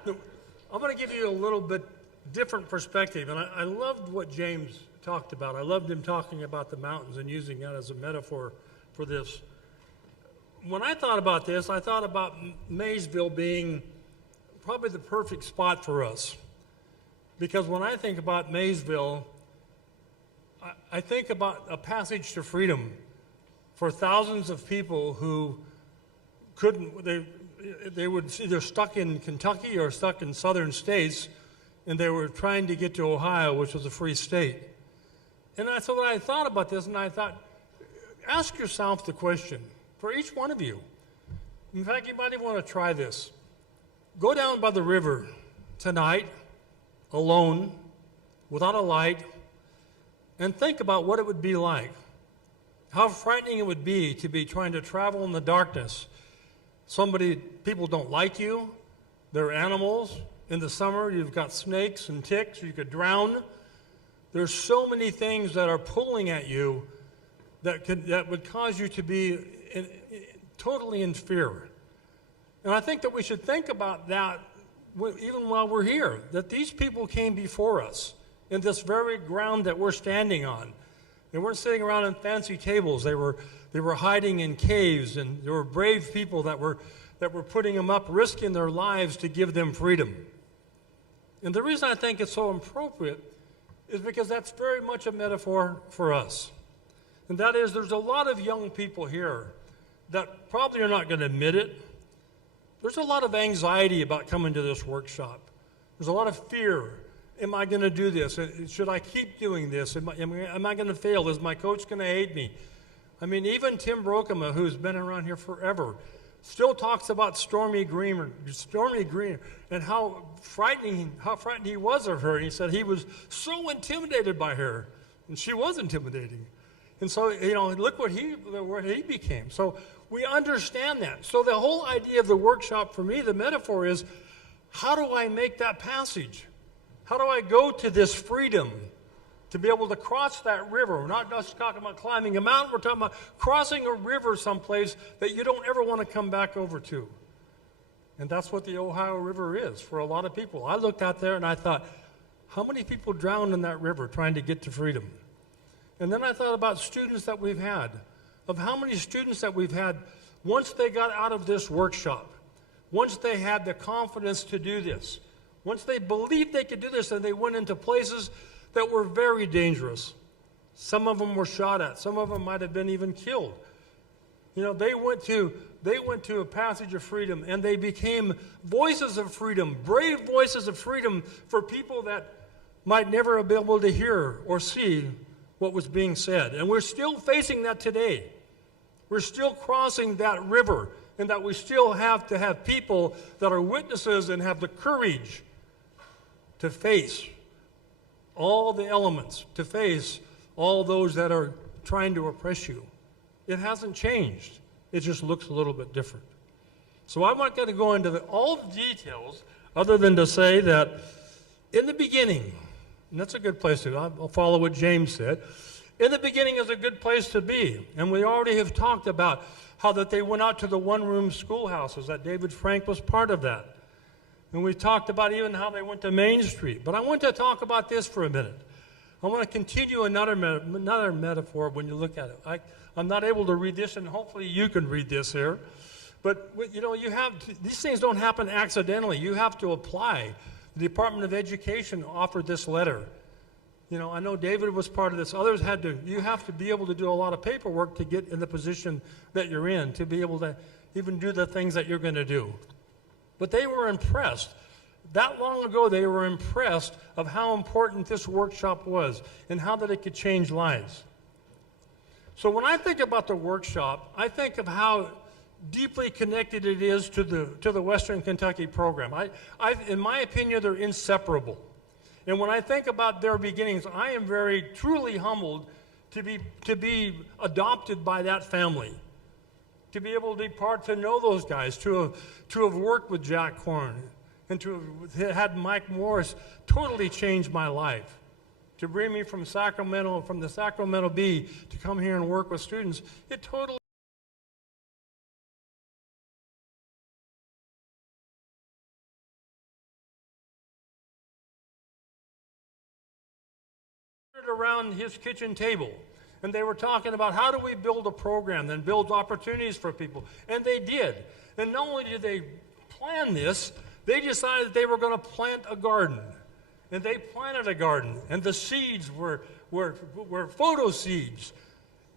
I'm going to give you a little bit different perspective. And I loved what James talked about. I loved him talking about the mountains and using that as a metaphor for this. When I thought about this, I thought about Maysville being probably the perfect spot for us. Because when I think about Maysville, I think about a passage to freedom for thousands of people who couldn't, they were either stuck in Kentucky or stuck in southern states, and they were trying to get to Ohio, which was a free state. And so I thought about this, and I thought, ask yourself the question, for each one of you. In fact, you might even want to try this. Go down by the river tonight, alone, without a light, and think about what it would be like. How frightening it would be to be trying to travel in the darkness. People don't like you, they're animals. In the summer, you've got snakes and ticks, you could drown. There's so many things that are pulling at you that would cause you to be totally in fear. And I think that we should think about that even while we're here, that these people came before us in this very ground that we're standing on. They weren't sitting around in fancy tables. They were hiding in caves, and there were brave people that were putting them up, risking their lives to give them freedom. And the reason I think it's so appropriate is because that's very much a metaphor for us. And that is, there's a lot of young people here that probably are not going to admit it. There's a lot of anxiety about coming to this workshop. There's a lot of fear. Am I going to do this? Should I keep doing this? Am I going to fail? Is my coach going to hate me? I mean, even Tim Brokema, who's been around here forever, still talks about Stormy Greener, and how frightened he was of her. And he said he was so intimidated by her, and she was intimidating. And so, look where he became. So we understand that. So the whole idea of the workshop for me, the metaphor is, how do I make that passage? How do I go to this freedom to be able to cross that river? We're not just talking about climbing a mountain. We're talking about crossing a river someplace that you don't ever want to come back over to. And that's what the Ohio River is for a lot of people. I looked out there and I thought, how many people drowned in that river trying to get to freedom? And then I thought about students that we've had, of how many students that we've had once they got out of this workshop, once they had the confidence to do this, once they believed they could do this, and they went into places that were very dangerous. Some of them were shot at. Some of them might have been even killed. You know, they went to a passage of freedom, and they became voices of freedom, brave voices of freedom for people that might never have been able to hear or see what was being said. And we're still facing that today. We're still crossing that river, and that we still have to have people that are witnesses and have the courage to face all the elements, to face all those that are trying to oppress you. It hasn't changed. It just looks a little bit different. So I'm not going to go into all the details other than to say that in the beginning, and that's a good place to go. I'll follow what James said. In the beginning is a good place to be. And we already have talked about how that they went out to the one-room schoolhouses, that David Frank was part of that. And we talked about even how they went to Main Street. But I want to talk about this for a minute. I want to continue another metaphor when you look at it. I'm not able to read this, and hopefully you can read this here. But, you know, these things don't happen accidentally. You have to apply. The Department of Education offered this letter. You know, I know David was part of this. Others had to. You have to be able to do a lot of paperwork to get in the position that you're in, to be able to even do the things that you're going to do. But they were impressed. That long ago, they were impressed of how important this workshop was and how that it could change lives. So when I think about the workshop, I think of how deeply connected it is to the Western Kentucky program. In my opinion, they're inseparable. And when I think about their beginnings, I am very truly humbled to be adopted by that family, to be able to know those guys, to have worked with Jack Korn, and to have had Mike Morris totally change my life. To bring me from the Sacramento Bee to come here and work with students, it totally around his kitchen table, and they were talking about how do we build a program that builds opportunities for people, and they did. And not only did they plan this, they decided they were going to plant a garden, and they planted a garden, and the seeds were photo seeds,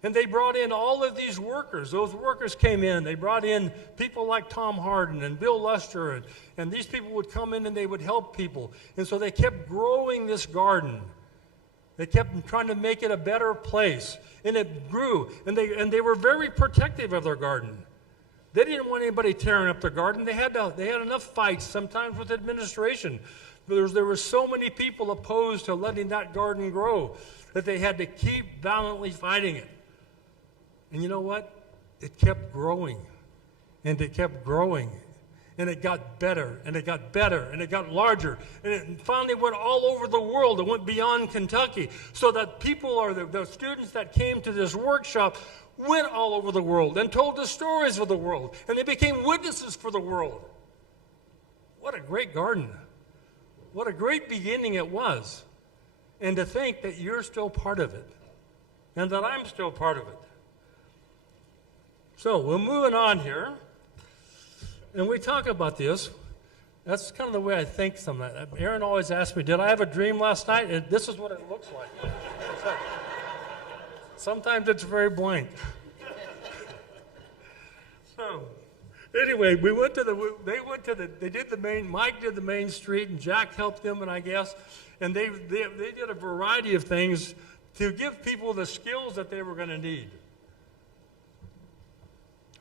and they brought in all of these workers. Those workers came in. They brought in people like Tom Harden and Bill Luster, and these people would come in and they would help people, and so they kept growing this garden. They kept trying to make it a better place, and it grew, and they were very protective of their garden. They didn't want anybody tearing up their garden. They had enough fights sometimes with administration. There were so many people opposed to letting that garden grow that they had to keep valiantly fighting it. And you know what? It kept growing, and it kept growing. And it got better, and it got better, and it got larger. And it finally went all over the world. It went beyond Kentucky. So that people, or the students that came to this workshop, went all over the world and told the stories of the world. And they became witnesses for the world. What a great garden. What a great beginning it was. And to think that you're still part of it, and that I'm still part of it. So we're moving on here. And we talk about this. That's kind of the way I think sometimes. Aaron always asks me, did I have a dream last night? And this is what it looks like. Sometimes it's very blank. So, anyway, they did the main, Mike did the main street, and Jack helped them, and I guess, and they did a variety of things to give people the skills that they were going to need.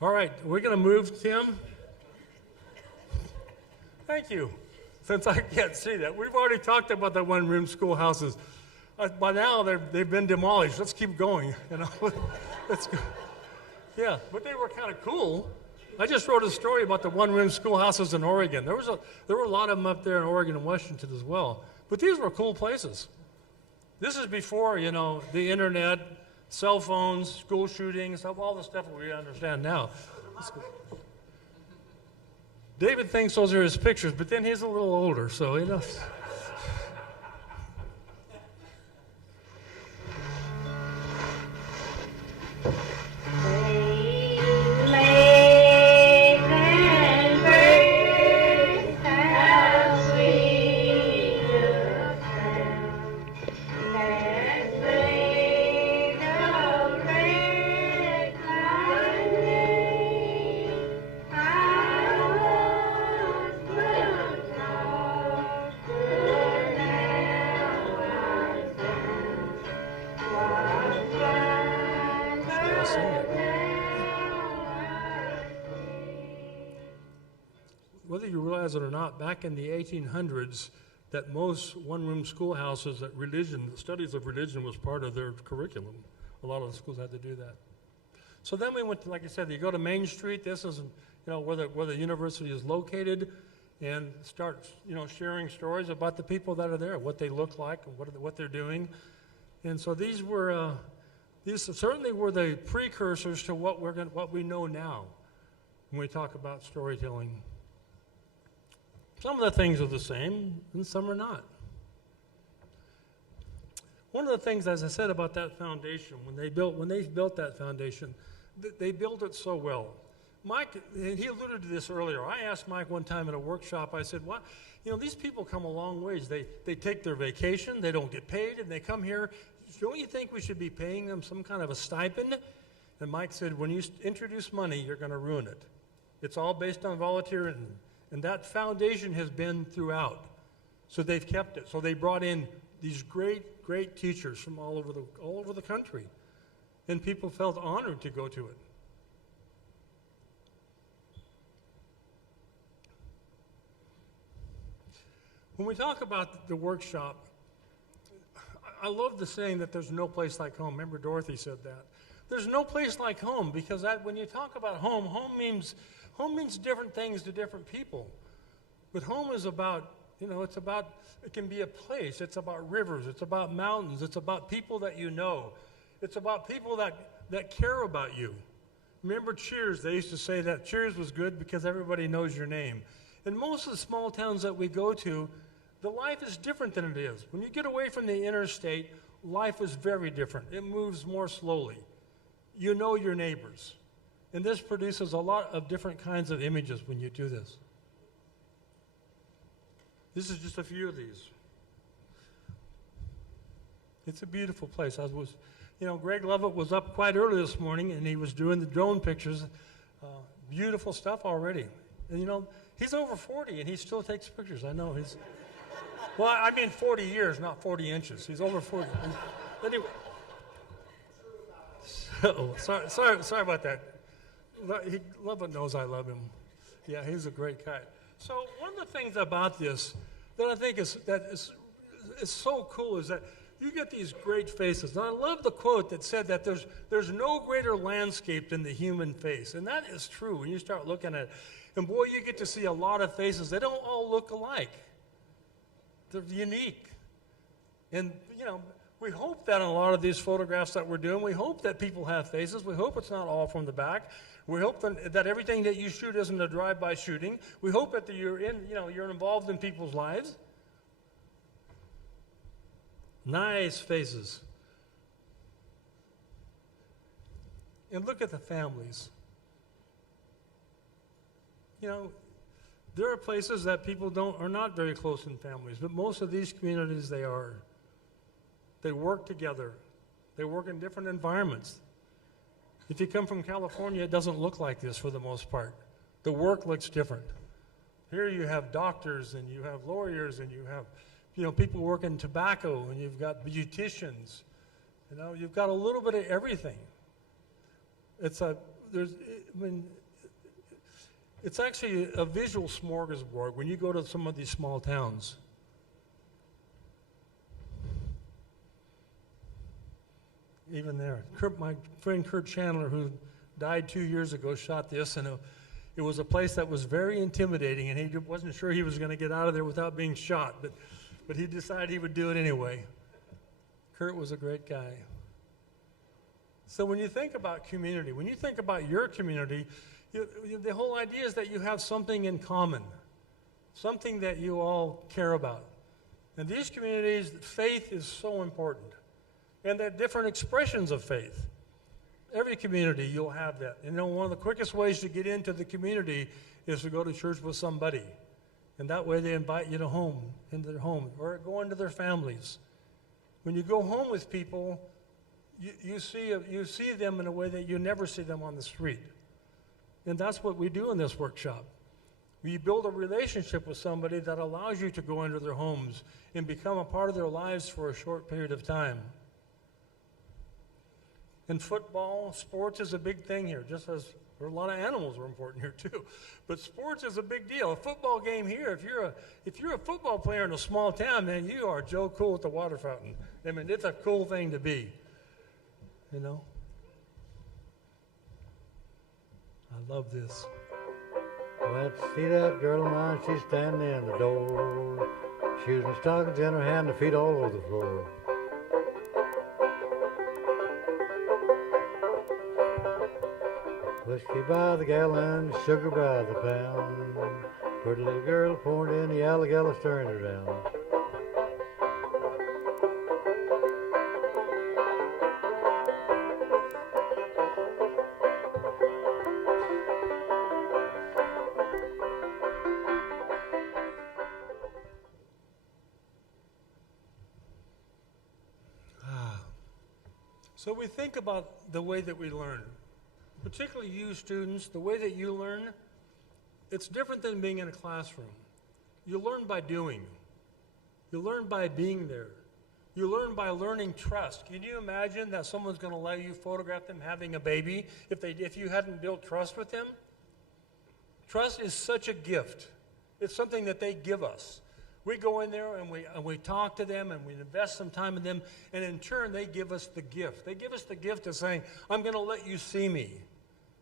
All right, we're going to move, Tim. Thank you. Since I can't see that. We've already talked about the one-room schoolhouses. By now, they've been demolished. Let's keep going. You know, let's go. Yeah, but they were kind of cool. I just wrote a story about the one-room schoolhouses in Oregon. There were a lot of them up there in Oregon and Washington as well. But these were cool places. This is before, you know, the internet, cell phones, school shootings, all the stuff that we understand now. David thinks those are his pictures, but then he's a little older, so you know. Whether you realize it or not, back in the 1800s, that most one-room schoolhouses, that religion, the studies of religion was part of their curriculum. A lot of the schools had to do that. So then we went to, like I said, you go to Main Street. This is, where the university is located, and start, sharing stories about the people that are there, what they look like, and what they're doing. And so these certainly were the precursors to what we know now when we talk about storytelling. Some of the things are the same, and some are not. One of the things, as I said about that foundation, when they built that foundation, they built it so well. Mike, and he alluded to this earlier. I asked Mike one time at a workshop, I said, "What? These people come a long ways. They take their vacation, they don't get paid, and they come here. Don't you think we should be paying them some kind of a stipend?" And Mike said, "When you introduce money, you're going to ruin it. It's all based on volunteering." And that foundation has been throughout. So they've kept it. So they brought in these great, great teachers from all over the country. And people felt honored to go to it. When we talk about the workshop, I love the saying that there's no place like home. Remember Dorothy said that. There's no place like home, because when you talk about home means different things to different people. But home is about, it can be a place. It's about rivers. It's about mountains. It's about people that you know. It's about people that care about you. Remember Cheers? They used to say that Cheers was good because everybody knows your name. In most of the small towns that we go to, the life is different than it is. When you get away from the interstate, life is very different. It moves more slowly. You know your neighbors. And this produces a lot of different kinds of images when you do this. This is just a few of these. It's a beautiful place. Greg Lovett was up quite early this morning, and he was doing the drone pictures. Beautiful stuff already. And he's over 40, and he still takes pictures. I know he's. Well, I mean 40 years, not 40 inches. He's over 40. Anyway. Sorry about that. Lovett knows I love him. Yeah, he's a great guy. So one of the things about this that I think is so cool is that you get these great faces. And I love the quote that said that there's no greater landscape than the human face. And that is true when you start looking at it. And boy, you get to see a lot of faces. They don't all look alike. They're unique. And, we hope that in a lot of these photographs that we're doing, we hope that people have faces. We hope it's not all from the back. We hope that everything that you shoot isn't a drive-by shooting. We hope that you're involved in people's lives. Nice faces. And look at the families. There are places that people are not very close in families, but most of these communities, they are. They work together. They work in different environments. If you come from California, it doesn't look like this for the most part. The work looks different. Here you have doctors, and you have lawyers, and you have people working tobacco, and you've got beauticians. You've got a little bit of everything. It's actually a visual smorgasbord when you go to some of these small towns. Even there. My friend Kurt Chandler, who died 2 years ago, shot this, and it was a place that was very intimidating, and he wasn't sure he was going to get out of there without being shot, but he decided he would do it anyway. Kurt was a great guy. So when you think about community, when you think about your community, the whole idea is that you have something in common, something that you all care about. And these communities, faith is so important. And there are different expressions of faith. Every community, you'll have that. One of the quickest ways to get into the community is to go to church with somebody. And that way they invite you into their home, or go into their families. When you go home with people, you see them in a way that you never see them on the street. And that's what we do in this workshop. We build a relationship with somebody that allows you to go into their homes and become a part of their lives for a short period of time. And football, sports is a big thing here, just as there are a lot of animals are important here too. But sports is a big deal. A football game here, if you're a football player in a small town, man, you are Joe Cool at the water fountain. I mean, it's a cool thing to be, you know. I love this. Let's see that girl of mine, she's standing in the door. Shoes and stockings in her hand, her feet all over the floor. Whiskey by the gallon, sugar by the pound. Pretty little girl pouring in the alley, stirring her down. So we think about the way that we learn, particularly you students, the way that you learn, it's different than being in a classroom. You learn by doing. You learn by being there. You learn by learning trust. Can you imagine that someone's going to let you photograph them having a baby if you hadn't built trust with them? Trust is such a gift. It's something that they give us. We go in there and we talk to them and we invest some time in them, and in turn they give us the gift. They give us the gift of saying, I'm going to let you see me,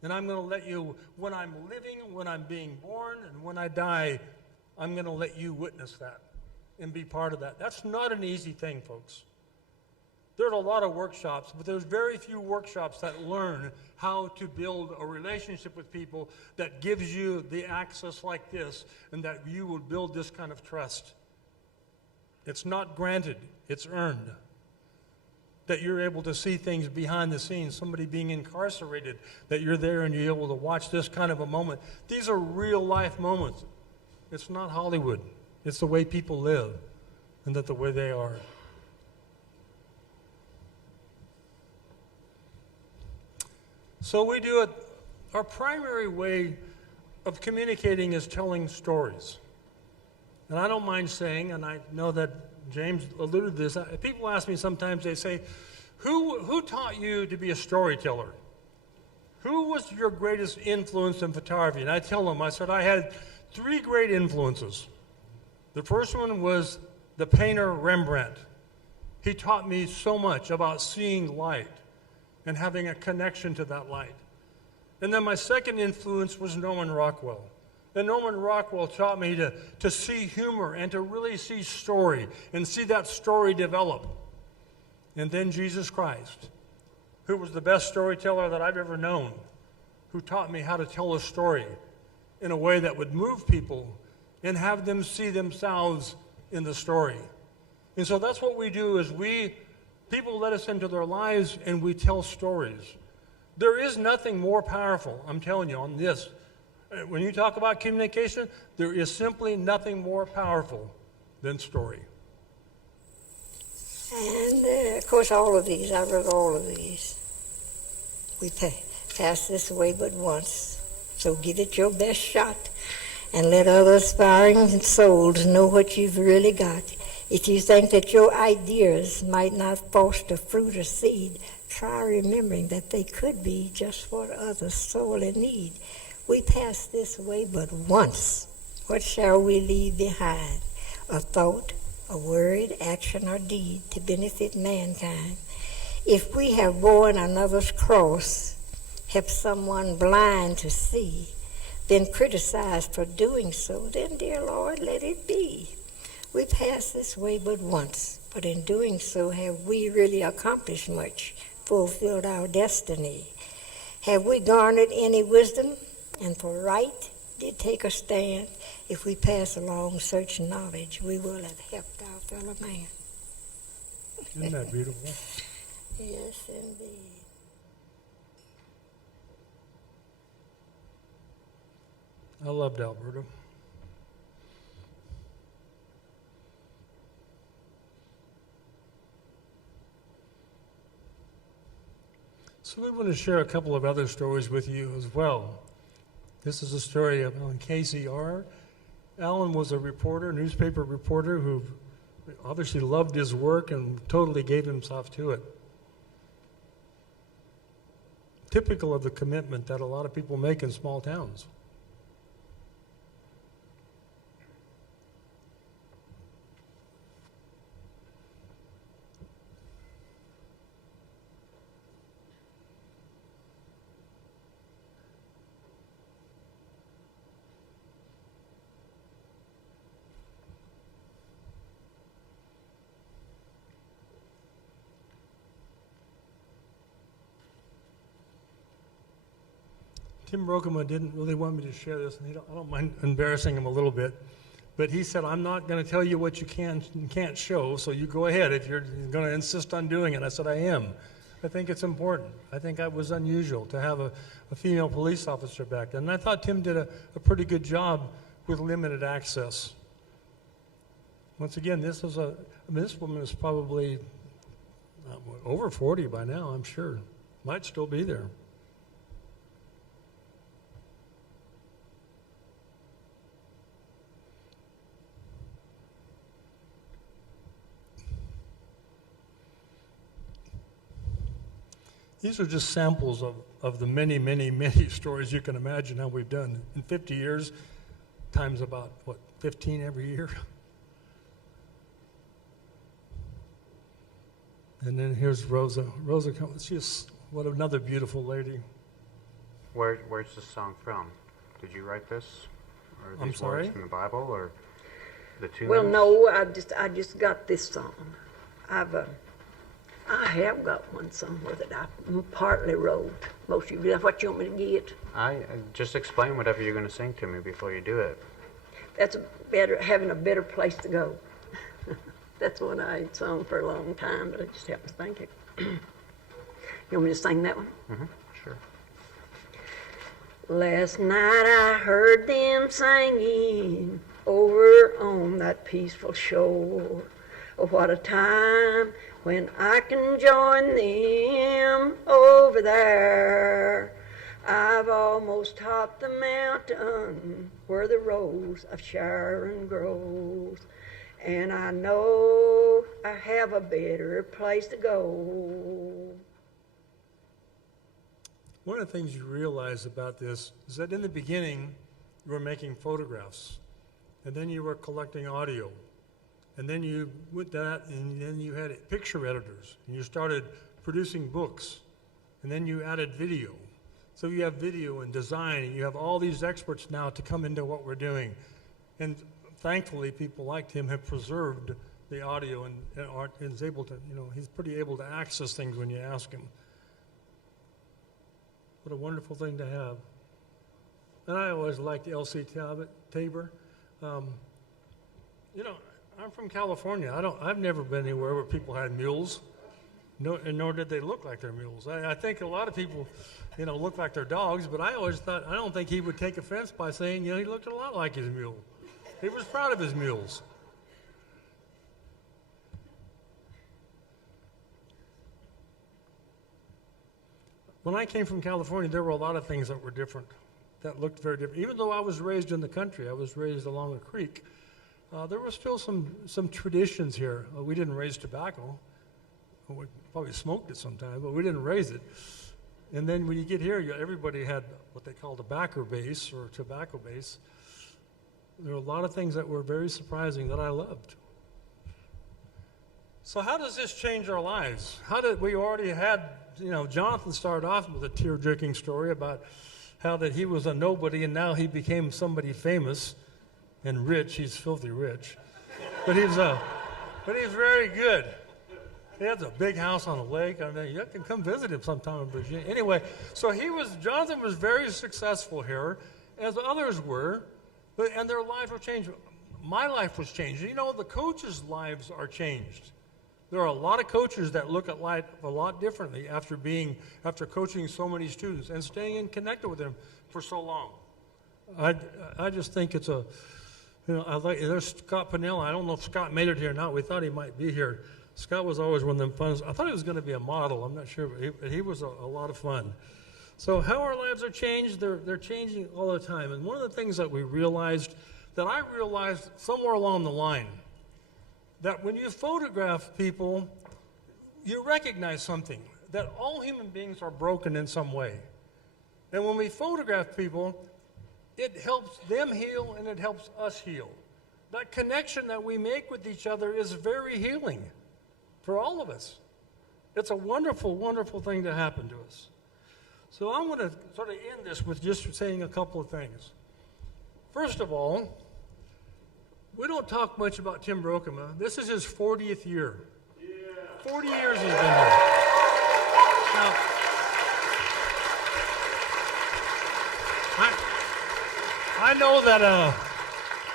and I'm going to let you, when I'm living, when I'm being born, and when I die, I'm going to let you witness that and be part of that. That's not an easy thing, folks. There's a lot of workshops, but there's very few workshops that learn how to build a relationship with people that gives you the access like this, and that you will build this kind of trust. It's not granted, it's earned. That you're able to see things behind the scenes, somebody being incarcerated, that you're there and you're able to watch this kind of a moment. These are real life moments. It's not Hollywood. It's the way people live, and that the way they are. So we do it, our primary way of communicating is telling stories. And I don't mind saying, and I know that James alluded to this, people ask me sometimes, they say, who taught you to be a storyteller? Who was your greatest influence in photography? And I tell them, I said, I had 3 great influences. The first one was the painter Rembrandt. He taught me so much about seeing light and having a connection to that light. And then my second influence was Norman Rockwell. And Norman Rockwell taught me to see humor and to really see story and see that story develop. And then Jesus Christ, who was the best storyteller that I've ever known, who taught me how to tell a story in a way that would move people and have them see themselves in the story. And so that's what we do is people let us into their lives and we tell stories. There is nothing more powerful, I'm telling you, on this. When you talk about communication, there is simply nothing more powerful than story. And, of course, all of these, I wrote all of these. We pass this away but once, so give it your best shot and let other aspiring souls know what you've really got. If you think that your ideas might not foster fruit or seed, try remembering that they could be just what others sorely need. We pass this away but once. What shall we leave behind? A thought, a word, action, or deed to benefit mankind. If we have borne another's cross, helped someone blind to see, then criticized for doing so, then, dear Lord, let it be. We pass this way but once, but in doing so, have we really accomplished much, fulfilled our destiny? Have we garnered any wisdom, and for right did take a stand? If we pass along such knowledge, we will have helped our fellow man. Isn't that beautiful? Yes, indeed. I loved Alberta. So we want to share a couple of other stories with you as well. This is a story of Alan KCR. Alan was a reporter, newspaper reporter, who obviously loved his work and totally gave himself to it. typical of the commitment that a lot of people make in small towns. Tim Brokema didn't really want me to share this, and I don't mind embarrassing him a little bit, but he said, I'm not going to tell you what you can and can't show, so you go ahead if you're going to insist on doing it. I said, I am. I think it's important. I think it was unusual to have a female police officer back then, and I thought Tim did a pretty good job with limited access. Once again, this woman is probably over 40 by now, I'm sure. Might still be there. These are just samples of the many, many, many stories you can imagine how we've done. In 50 years, times about, 15 every year? And then here's Rosa. Rosa, she's, what another beautiful lady. Where's this song from? Did you write this? Or are I'm these sorry? words from the Bible or the two? Well, no, I just got this song. I have got one somewhere that I partly wrote. Most of you, that's what you want me to get. I just explain whatever you're going to sing to me before you do it. That's having a better place to go. That's one I had sung for a long time, but I just happened to think it. You want me to sing that one? Mm-hmm. Sure. Last night I heard them singing over on that peaceful shore. Oh, what a time when I can join them over there. I've almost topped the mountain where the rose of Sharon grows, and I know I have a better place to go. One of the things you realize about this is that in the beginning, you were making photographs, and then you were collecting audio, and then you with that, and then you had picture editors, and you started producing books, and then you added video. So you have video and design, and you have all these experts now to come into what we're doing. And thankfully, people like him have preserved the audio and art, and is able to, he's pretty able to access things when you ask him. What a wonderful thing to have. And I always liked Elsie Tabor. I'm from California. I've never been anywhere where people had mules, nor did they look like their mules. I think a lot of people, look like their dogs, but I always thought, I don't think he would take offense by saying, he looked a lot like his mule. He was proud of his mules. When I came from California, there were a lot of things that were different, that looked very different. Even though I was raised in the country, I was raised along a creek, there were still some traditions here. We didn't raise tobacco. We probably smoked it sometime, but we didn't raise it. And then when you get here, everybody had what they called a backer base or tobacco base. There were a lot of things that were very surprising that I loved. So how does this change our lives? How did we already had, Jonathan started off with a tear-jerking story about how that he was a nobody and now he became somebody famous and rich. He's filthy rich. But he's very good. He has a big house on a lake. I mean, you can come visit him sometime in Virginia. Anyway, so Jonathan was very successful here, as others were, and their lives were changed. My life was changed. The coaches' lives are changed. There are a lot of coaches that look at life a lot differently after coaching so many students and staying connected with them for so long. I just think it's there's Scott Pennell. I don't know if Scott made it here or not. We thought he might be here. Scott was always one of them fun. I thought he was going to be a model. I'm not sure, but he was a lot of fun. So how our lives are changed, they're changing all the time. And one of the things that I realized somewhere along the line, that when you photograph people, you recognize something. that all human beings are broken in some way. And when we photograph people, it helps them heal and it helps us heal. That connection that we make with each other is very healing for all of us. It's a wonderful, wonderful thing to happen to us. So I'm going to sort of end this with just saying a couple of things. First of all, we don't talk much about Tim Brokema. This is his 40th year. 40 years he's been here. Now,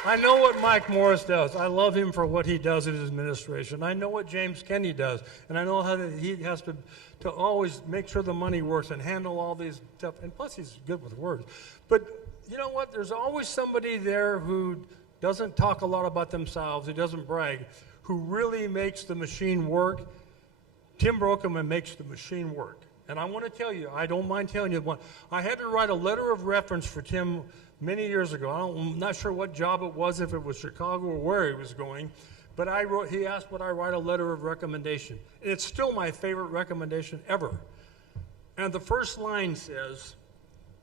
I know what Mike Morris does. I love him for what he does in his administration. I know what James Kenney does, and I know how he has to always make sure the money works and handle all these stuff. And plus, he's good with words. But you know what? There's always somebody there who doesn't talk a lot about themselves, who doesn't brag, who really makes the machine work. Tim Brokema makes the machine work. And I want to tell you, I don't mind telling you one. I had to write a letter of reference for Tim many years ago. I'm not sure what job it was, if it was Chicago or where he was going, but he asked would I write a letter of recommendation. And it's still my favorite recommendation ever. And the first line says,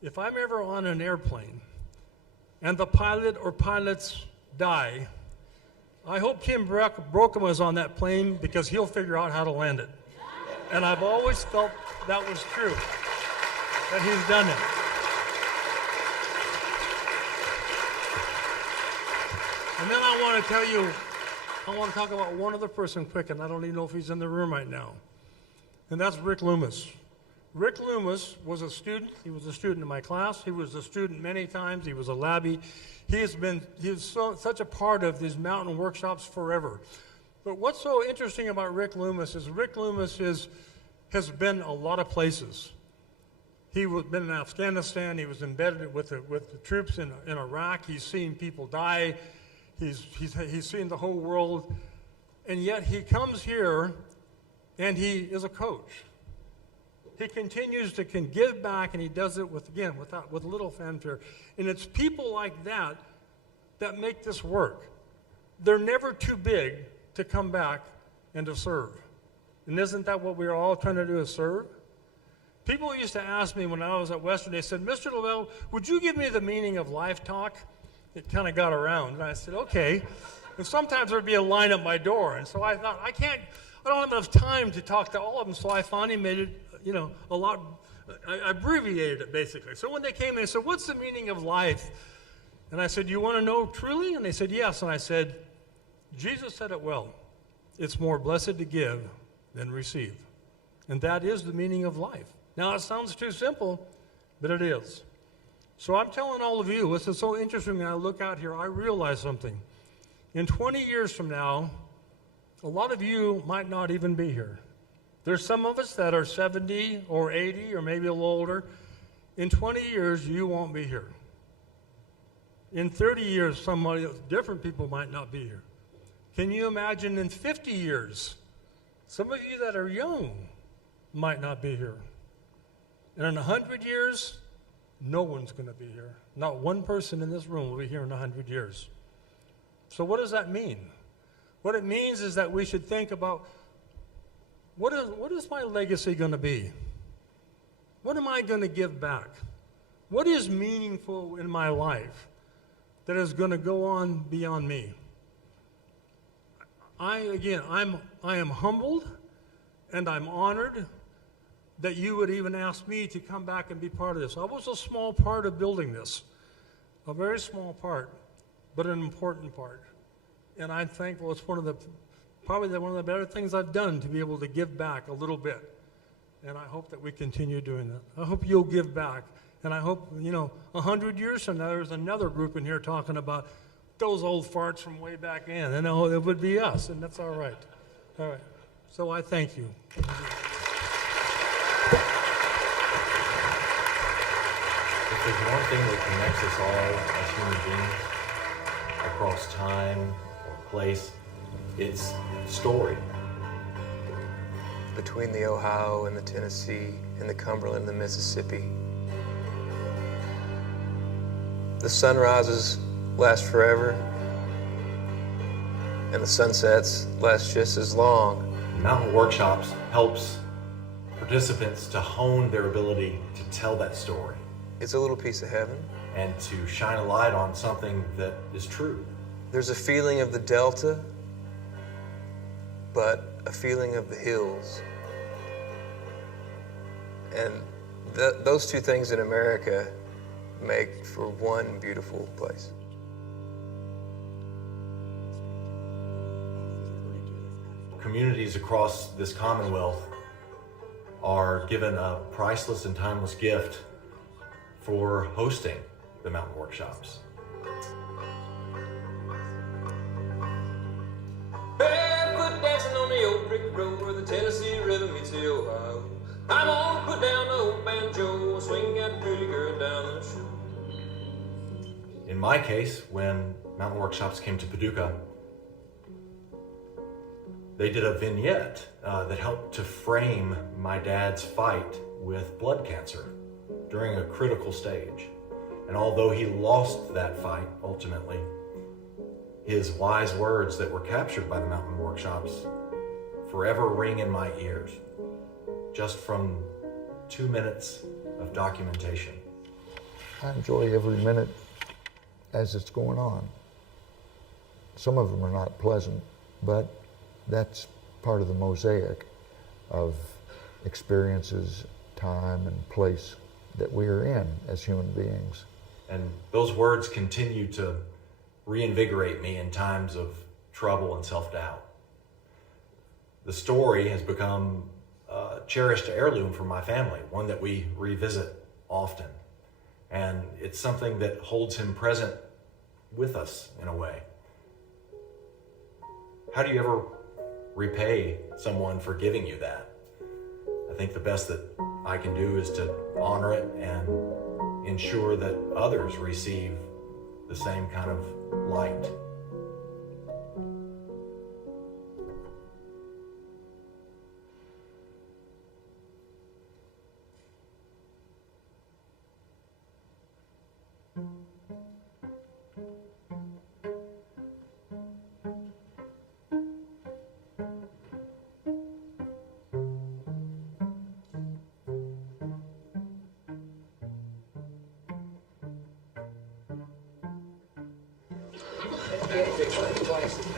if I'm ever on an airplane and the pilot or pilots die, I hope Tim Brokema is on that plane because he'll figure out how to land it. And I've always felt that was true, that he's done it. And then I want to talk about one other person quick, and I don't even know if he's in the room right now. And that's Rick Loomis. Rick Loomis was a student. He was a student in my class. He was a student many times. He was a labbie. He was such a part of these mountain workshops forever. But what's so interesting about Rick Loomis is Rick Loomis has been a lot of places. He was been in Afghanistan. He was embedded with the troops in Iraq. He's seen people die. He's seen the whole world. And yet he comes here and he is a coach. He continues to give back, and he does it with little fanfare. And it's people like that that make this work. They're never too big to come back and to serve. And isn't that what we're all trying to do, is serve? People used to ask me when I was at Western, they said, Mr. Lavelle, would you give me the meaning of life talk? It kind of got around. And I said, okay. And sometimes there'd be a line at my door. And so I thought, I don't have enough time to talk to all of them. So I finally made it, a lot, I abbreviated it basically. So when they came in, they said, what's the meaning of life? And I said, you want to know truly? And they said, yes. And I said, Jesus said it well. It's more blessed to give than receive. And that is the meaning of life. Now, it sounds too simple, but it is. So I'm telling all of you, this is so interesting when I look out here, I realize something. In 20 years from now, a lot of you might not even be here. There's some of us that are 70 or 80 or maybe a little older. In 20 years, you won't be here. In 30 years, different people might not be here. Can you imagine in 50 years, some of you that are young might not be here. And in 100 years, no one's going to be here. Not one person in this room will be here in 100 years. So what does that mean? What it means is that we should think about, what is my legacy going to be? What am I going to give back? What is meaningful in my life that is going to go on beyond me? I am humbled and I'm honored that you would even ask me to come back and be part of this. I was a small part of building this, a very small part, but an important part. And I'm thankful. It's probably one of the better things I've done, to be able to give back a little bit. And I hope that we continue doing that. I hope you'll give back. And I hope, 100 years from now, there's another group in here talking about those old farts from way back in. And it would be us, and that's all right. All right. So I thank you. If there's one thing that connects us all as human beings across time or place, it's story. Between the Ohio and the Tennessee and the Cumberland and the Mississippi, the sunrises last forever and the sunsets last just as long. Mountain Workshops helps participants to hone their ability to tell that story It's a little piece of heaven. and to shine a light on something that is true. There's a feeling of the Delta, but a feeling of the hills. And those two things in America make for one beautiful place. Communities across this Commonwealth are given a priceless and timeless gift for hosting the mountain workshops. Barefoot dancing on the old brick road where the Tennessee River meets the Ohio. I'm gonna put down the old banjo and swing that pretty girl down the shore. In my case, when mountain workshops came to Paducah, they did a vignette that helped to frame my dad's fight with blood cancer during a critical stage. And although he lost that fight ultimately, his wise words that were captured by the mountain workshops forever ring in my ears, just from 2 minutes of documentation. I enjoy every minute as it's going on. Some of them are not pleasant, but that's part of the mosaic of experiences, time, and place that we are in as human beings. And those words continue to reinvigorate me in times of trouble and self-doubt. The story has become a cherished heirloom for my family, one that we revisit often. And it's something that holds him present with us in a way. How do you ever repay someone for giving you that? I think the best that I can do is to honor it and ensure that others receive the same kind of light.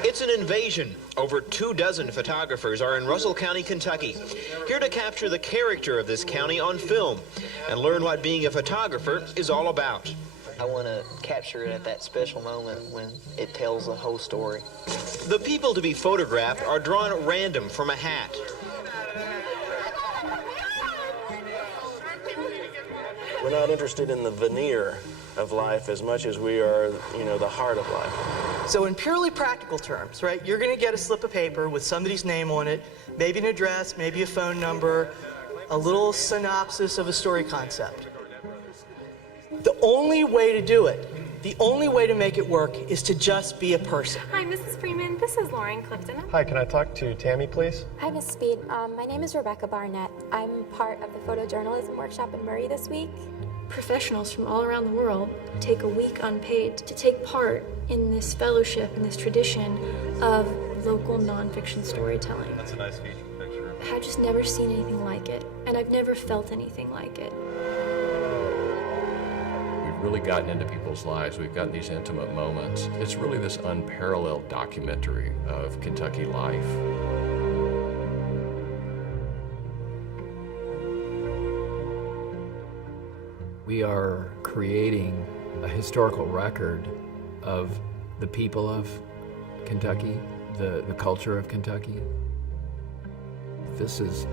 It's an invasion. Over 24 photographers are in Russell County, Kentucky, here to capture the character of this county on film and learn what being a photographer is all about. I want to capture it at that special moment when it tells the whole story. The people to be photographed are drawn at random from a hat. We're not interested in the veneer of life as much as we are, the heart of life. So in purely practical terms, right, you're going to get a slip of paper with somebody's name on it, maybe an address, maybe a phone number, a little synopsis of a story concept. The only way to do it, the only way to make it work is to just be a person. Hi, Mrs. Freeman. This is Lauren Clifton. Hi, can I talk to Tammy, please? Hi, Miss Speed. My name is Rebecca Barnett. I'm part of the Photojournalism workshop in Murray this week. Professionals from all around the world take a week unpaid to take part in this fellowship, in this tradition of local nonfiction storytelling. That's a nice feature picture. I've just never seen anything like it, and I've never felt anything like it. We've really gotten into people's lives. We've gotten these intimate moments. It's really this unparalleled documentary of Kentucky life. We are creating a historical record of the people of Kentucky, the culture of Kentucky. This is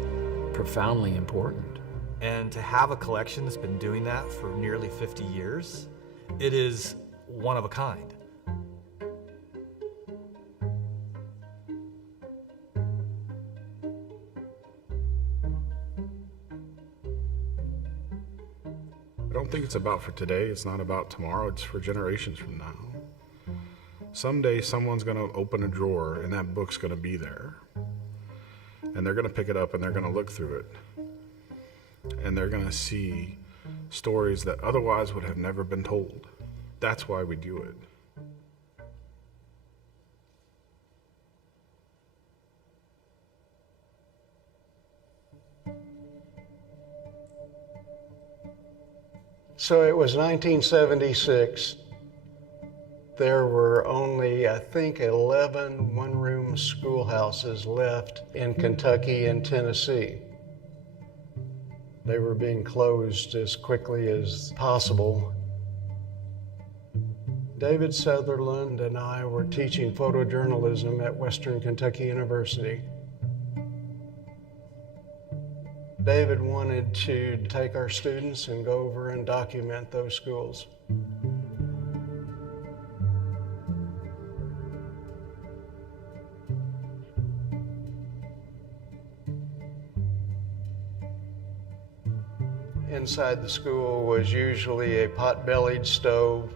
profoundly important. And to have a collection that's been doing that for nearly 50 years, it is one of a kind. I don't think it's about for today, it's not about tomorrow, it's for generations from now. Someday someone's gonna open a drawer and that book's gonna be there. And they're gonna pick it up and they're gonna look through it. And they're gonna see stories that otherwise would have never been told. That's why we do it. So it was 1976. There were only, I think, 11 one-room schoolhouses left in Kentucky and Tennessee. They were being closed as quickly as possible. David Sutherland and I were teaching photojournalism at Western Kentucky University. David wanted to take our students and go over and document those schools. Inside the school was usually a pot-bellied stove,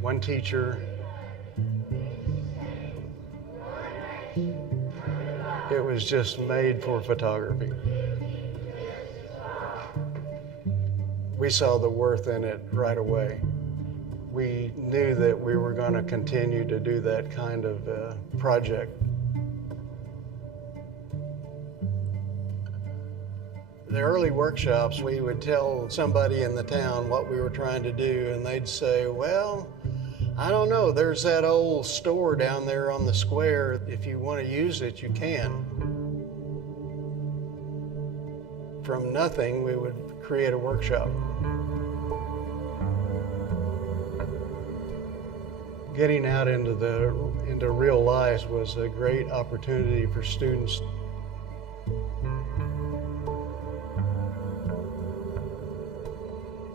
one teacher. It was just made for photography. We saw the worth in it right away. We knew that we were going to continue to do that kind of project. The early workshops, we would tell somebody in the town what we were trying to do, and they'd say, well, I don't know, there's that old store down there on the square. If you want to use it, you can. From nothing, we would create a workshop. Getting out into real life was a great opportunity for students.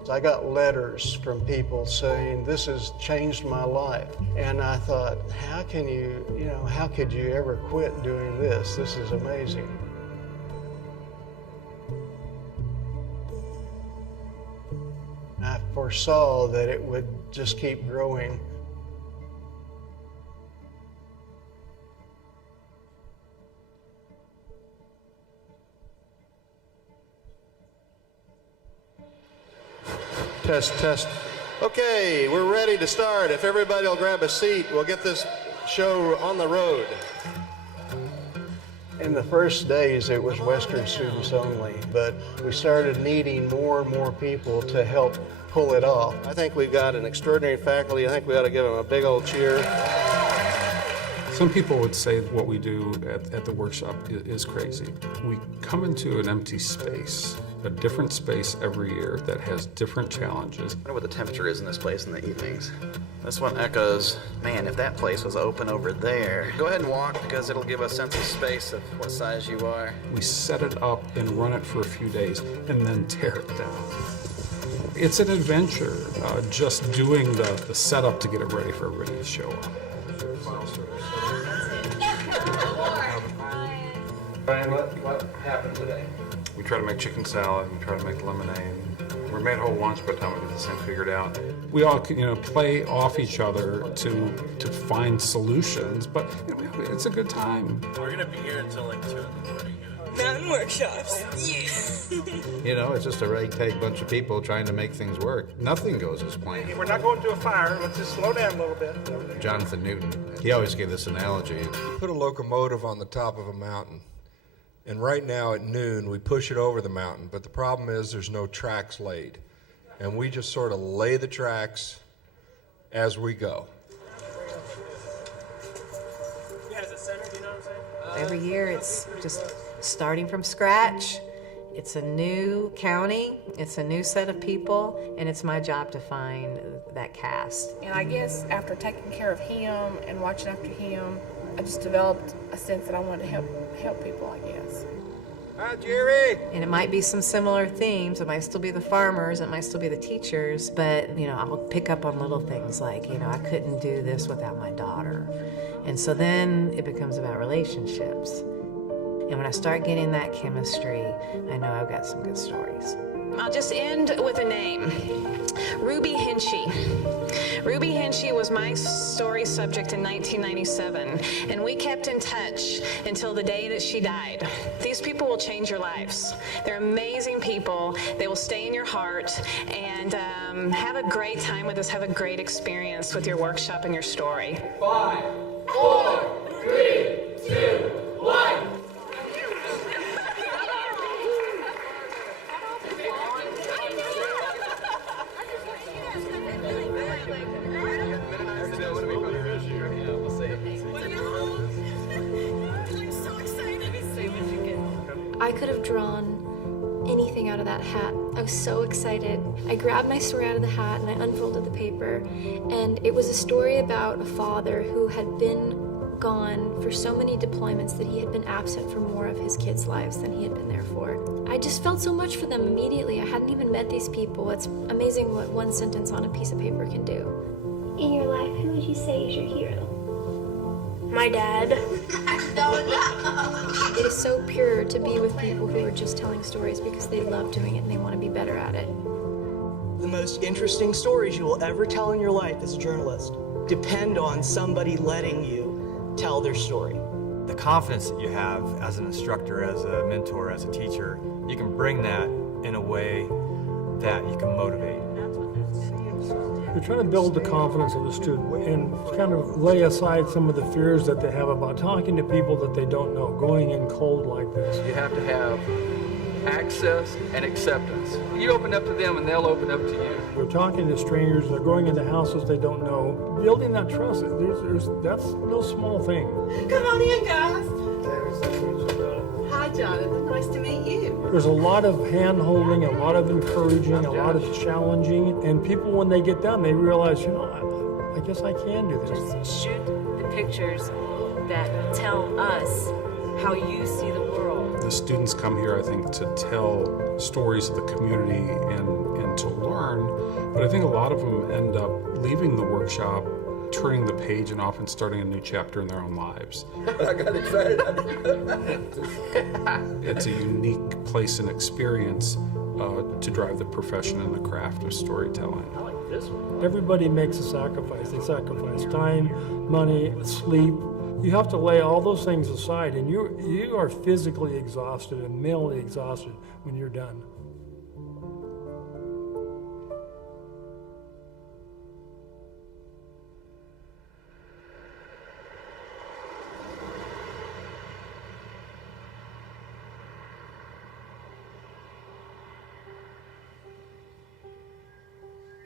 I got letters from people saying, this has changed my life. And I thought, how could you ever quit doing this? This is amazing. I foresaw that it would just keep growing. Test, test. Okay, we're ready to start. If everybody will grab a seat, we'll get this show on the road. In the first days, it was Western students only, but we started needing more and more people to help pull it off. I think we've got an extraordinary faculty. I think we ought to give them a big old cheer. Some people would say what we do at the workshop is crazy. We come into an empty space, a different space every year that has different challenges. I wonder what the temperature is in this place in the evenings. This one echoes, man, if that place was open over there. Go ahead and walk because it'll give a sense of space of what size you are. We set it up and run it for a few days and then tear it down. It's an adventure, just doing the setup to get it ready for everybody to show up. Brian, what happened today? We try to make chicken salad, we try to make lemonade. We made whole lunch by the time we get this thing figured out. We all, play off each other to find solutions, but it's a good time. We're gonna be here until like 2 in the morning. Mountain workshops. Yeah. It's just a ragtag bunch of people trying to make things work. Nothing goes as planned. We're not going to a fire. Let's just slow down a little bit. Jonathan Newton, he always gave this analogy. You put a locomotive on the top of a mountain, and right now at noon we push it over the mountain, but the problem is there's no tracks laid. And we just sort of lay the tracks as we go. Every year it's just starting from scratch. It's a new county, it's a new set of people, and it's my job to find that cast. And I guess after taking care of him and watching after him, I just developed a sense that I wanted to help people, I guess. Hi, Jerry! And it might be some similar themes. It might still be the farmers, it might still be the teachers, but, I'll pick up on little things like, I couldn't do this without my daughter. And so then it becomes about relationships. And when I start getting that chemistry, I know I've got some good stories. I'll just end with a name. Ruby Hinchy. Ruby Hinchy was my story subject in 1997, and we kept in touch until the day that she died. These people will change your lives. They're amazing people. They will stay in your heart, and have a great time with us. Have a great experience with your workshop and your story. 5, 4, 3, 2, 1. I could have drawn anything out of that hat. I was so excited. I grabbed my story out of the hat and I unfolded the paper, and it was a story about a father who had been gone for so many deployments that he had been absent for more of his kids' lives than he had been there for. I just felt so much for them immediately. I hadn't even met these people. It's amazing what one sentence on a piece of paper can do. In your life, who would you say is your hero? My dad. It is so pure to be with people who are just telling stories because they love doing it and they want to be better at it. The most interesting stories you will ever tell in your life as a journalist depend on somebody letting you tell their story. The confidence that you have as an instructor, as a mentor, as a teacher, you can bring that in a way that you can motivate. You're trying to build the confidence of the student and kind of lay aside some of the fears that they have about talking to people that they don't know, going in cold like this. You have to have access and acceptance. You open up to them and they'll open up to you. They're talking to strangers, they're going into houses they don't know. Building that trust, that's no small thing. Come on in, guys. Hi, Jonathan. Nice to meet you. There's a lot of hand-holding, a lot of encouraging, a lot of challenging, and people, when they get done, they realize, you know, I guess I can do this. Just shoot the pictures that tell us how you see the world. The students come here, I think, to tell stories of the community and to learn, but I think a lot of them end up leaving the workshop, turning the page, and often starting a new chapter in their own lives. I got excited. It's a unique place and experience to drive the profession and the craft of storytelling. I like this one. Everybody makes a sacrifice. They sacrifice time, money, sleep. You have to lay all those things aside, and you are physically exhausted and mentally exhausted when you're done.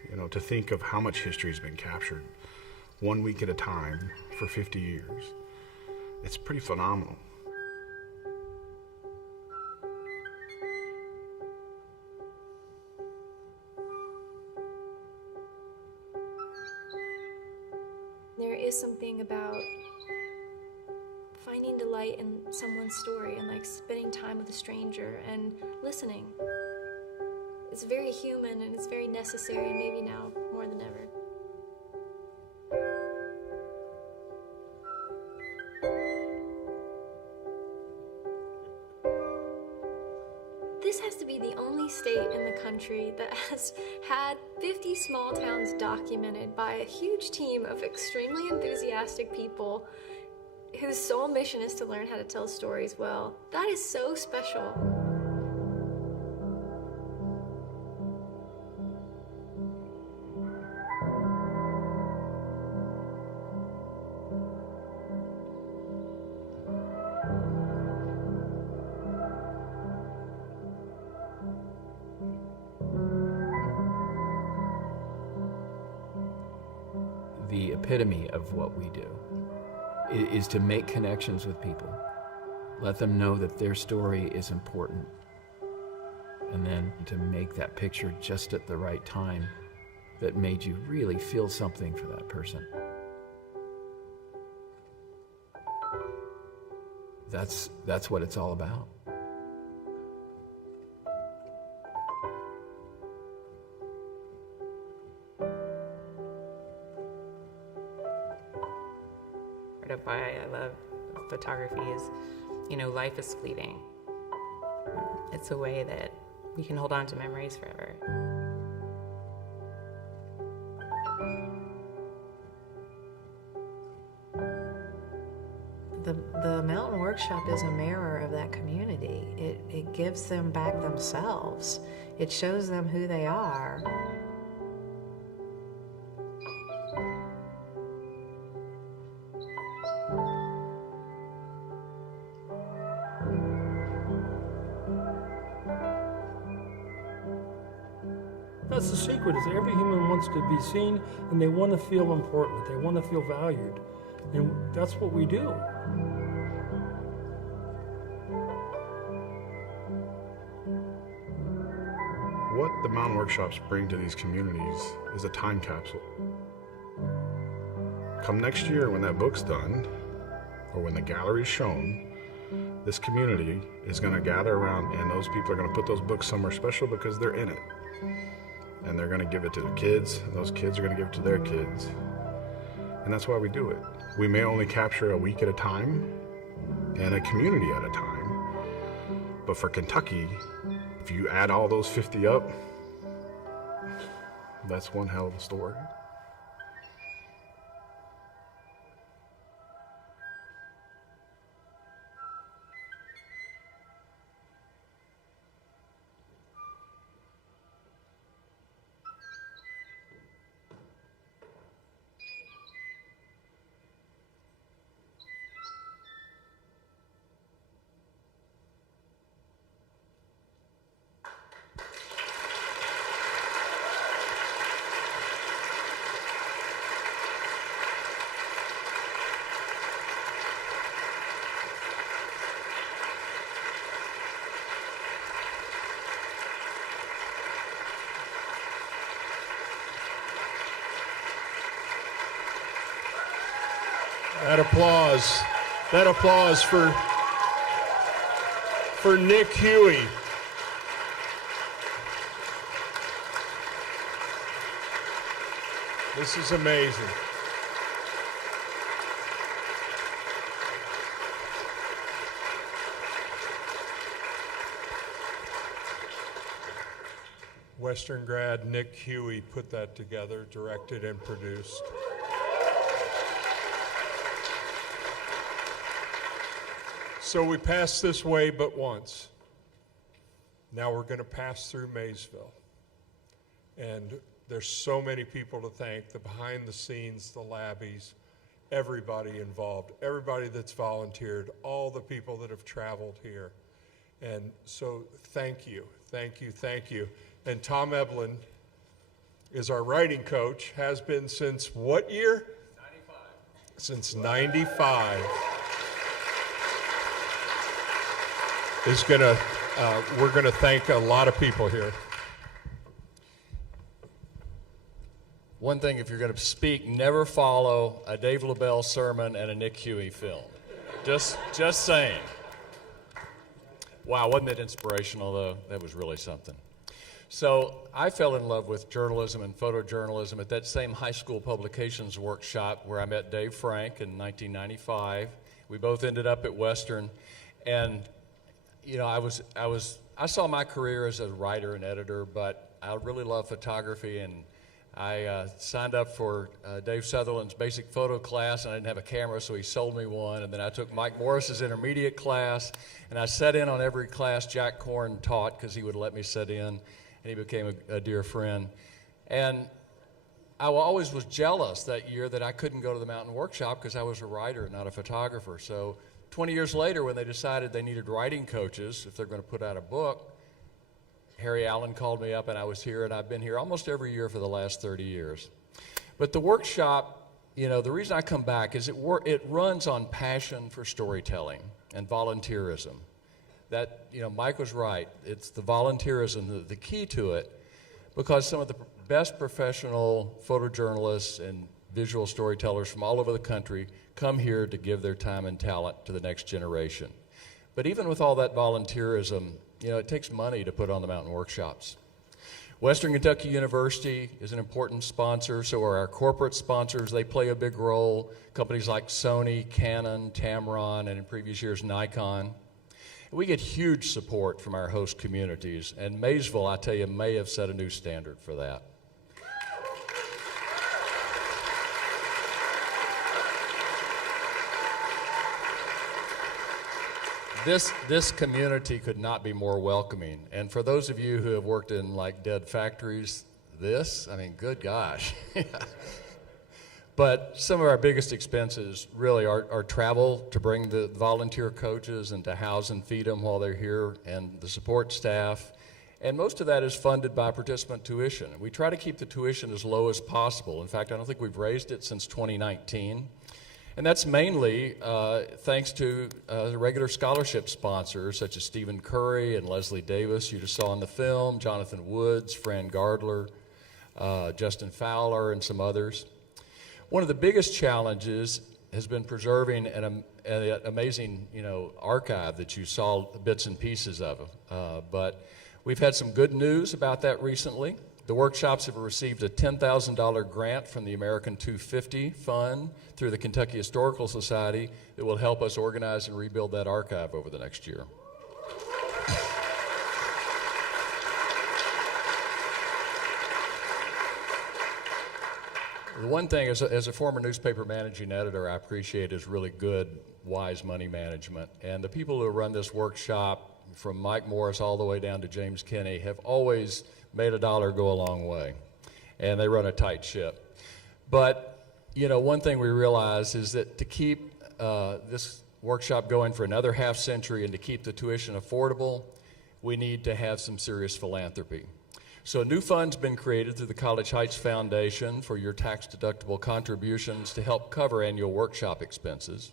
You know, to think of how much history has been captured 1 week at a time for 50 years, it's pretty phenomenal. There is something about finding delight in someone's story and like spending time with a stranger and listening. It's very human and it's very necessary, and maybe now more than ever. This has to be the only state in the country that has had 50 small towns documented by a huge team of extremely enthusiastic people whose sole mission is to learn how to tell stories well. That is so special. The epitome of what we do is to make connections with people, let them know that their story is important, and then to make that picture just at the right time that made you really feel something for that person. That's what it's all about. Why I love photography is, you know, life is fleeting. It's a way that we can hold on to memories forever. The Mountain Workshop is a mirror of that community. It gives them back themselves. It shows them who they are. That's the secret, is every human wants to be seen and they want to feel important, they want to feel valued. And that's what we do. what the mountain workshops bring to these communities is a time capsule. Come next year when that book's done, or when the gallery's shown, this community is going to gather around, and those people are going to put those books somewhere special because they're in it. And they're going to give it to their kids, and those kids are going to give it to their kids. And that's why we do it. We may only capture a week at a time and a community at a time. But for Kentucky, if you add all those 50 up, that's one hell of a story. That applause for Nick Huey. This is amazing. Western grad Nick Huey put that together, directed and produced. So we passed this way but once. Now we're going to pass through Maysville. And there's so many people to thank, the behind the scenes, the labbies, everybody involved, everybody that's volunteered, all the people that have traveled here. And so thank you, thank you, thank you. And Tom Eblin is our writing coach, has been since what year? 95. Since 95. We're gonna thank a lot of people here. One thing, if you're gonna speak, never follow a Dave LaBelle sermon and a Nick Huey film. Just saying. Wow, wasn't that inspirational though? That was really something. So I fell in love with journalism and photojournalism at that same high school publications workshop where I met Dave Frank in 1995. We both ended up at Western, and you know, I saw my career as a writer and editor, but I really love photography, and I signed up for Dave Sutherland's basic photo class, and I didn't have a camera, so he sold me one. And then I took Mike Morris's intermediate class, and I sat in on every class Jack Korn taught because he would let me sit in, and he became a dear friend. And I always was jealous that year that I couldn't go to the mountain workshop because I was a writer, not a photographer. So 20 years later, when they decided they needed writing coaches if they're going to put out a book, Harry Allen called me up, and I was here, and I've been here almost every year for the last 30 years. But the workshop, you know, the reason I come back is it runs on passion for storytelling and volunteerism. That, you know, Mike was right. It's the volunteerism, the key to it, because some of the best professional photojournalists and visual storytellers from all over the country come here to give their time and talent to the next generation. But even with all that volunteerism, you know, it takes money to put on the mountain workshops. Western Kentucky University is an important sponsor, so are our corporate sponsors. They play a big role. Companies like Sony, Canon, Tamron, and in previous years, Nikon. We get huge support from our host communities, and Maysville, I tell you, may have set a new standard for that. This community could not be more welcoming. And for those of you who have worked in like dead factories, I mean, good gosh. But some of our biggest expenses really are travel to bring the volunteer coaches and to house and feed them while they're here, and the support staff. And most of that is funded by participant tuition. We try to keep the tuition as low as possible. In fact, I don't think we've raised it since 2019. And And that's mainly thanks to the regular scholarship sponsors such as Stephen Curry and Leslie Davis, you just saw in the film, Jonathan Woods, Fran Gardler, Justin Fowler, and some others. One of the biggest challenges has been preserving an amazing, archive that you saw bits and pieces of. But we've had some good news about that recently. The workshops have received a $10,000 grant from the American 250 Fund through the Kentucky Historical Society that will help us organize and rebuild that archive over the next year. The one thing, as a former newspaper managing editor, I appreciate is really good, wise money management. And the people who run this workshop, from Mike Morris all the way down to James Kinney, have always made a dollar go a long way. And they run a tight ship. But, one thing we realize is that to keep this workshop going for another half century and to keep the tuition affordable, we need to have some serious philanthropy. So a new fund's been created through the College Heights Foundation for your tax-deductible contributions to help cover annual workshop expenses.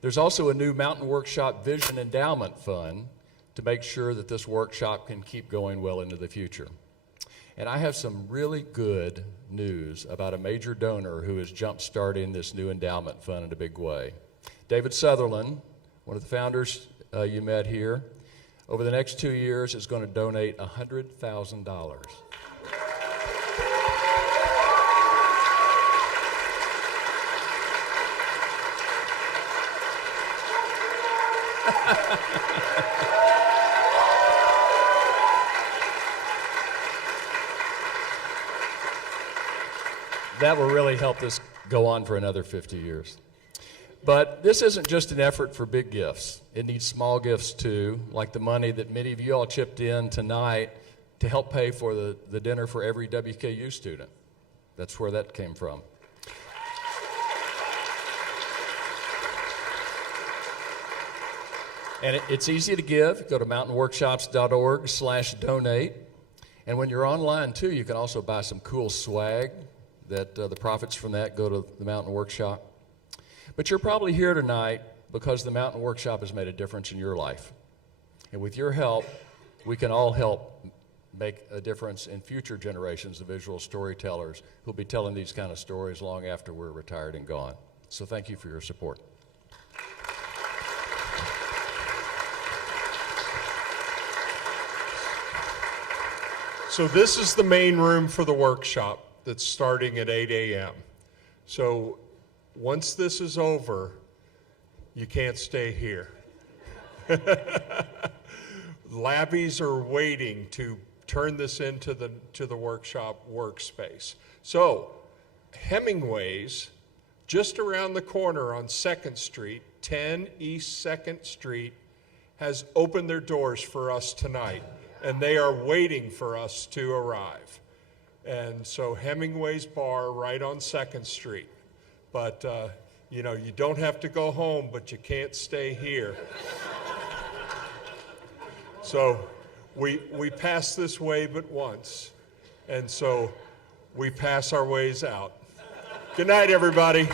There's also a new Mountain Workshop Vision Endowment Fund to make sure that this workshop can keep going well into the future. And I have some really good news about a major donor who is jump-starting this new endowment fund in a big way. David Sutherland, one of the founders you met here, over the next 2 years is going to donate $100,000. That will really help this go on for another 50 years. But this isn't just an effort for big gifts. It needs small gifts too, like the money that many of you all chipped in tonight to help pay for the dinner for every WKU student. That's where that came from. And it's easy to give. Go to mountainworkshops.org/donate. And when you're online too, you can also buy some cool swag that the profits from that go to the Mountain Workshop. But you're probably here tonight because the Mountain Workshop has made a difference in your life. And with your help, we can all help make a difference in future generations of visual storytellers who'll be telling these kind of stories long after we're retired and gone. So thank you for your support. So this is the main room for the workshop that's starting at 8 a.m. So once this is over, you can't stay here. Labbies are waiting to turn this into the workshop workspace. So Hemingway's, just around the corner on 2nd Street, 10 East 2nd Street, has opened their doors for us tonight, and they are waiting for us to arrive. And so Hemingway's Bar right on 2nd Street. But, you don't have to go home, but you can't stay here. So we pass this way but once, and so we pass our ways out. Good night, everybody.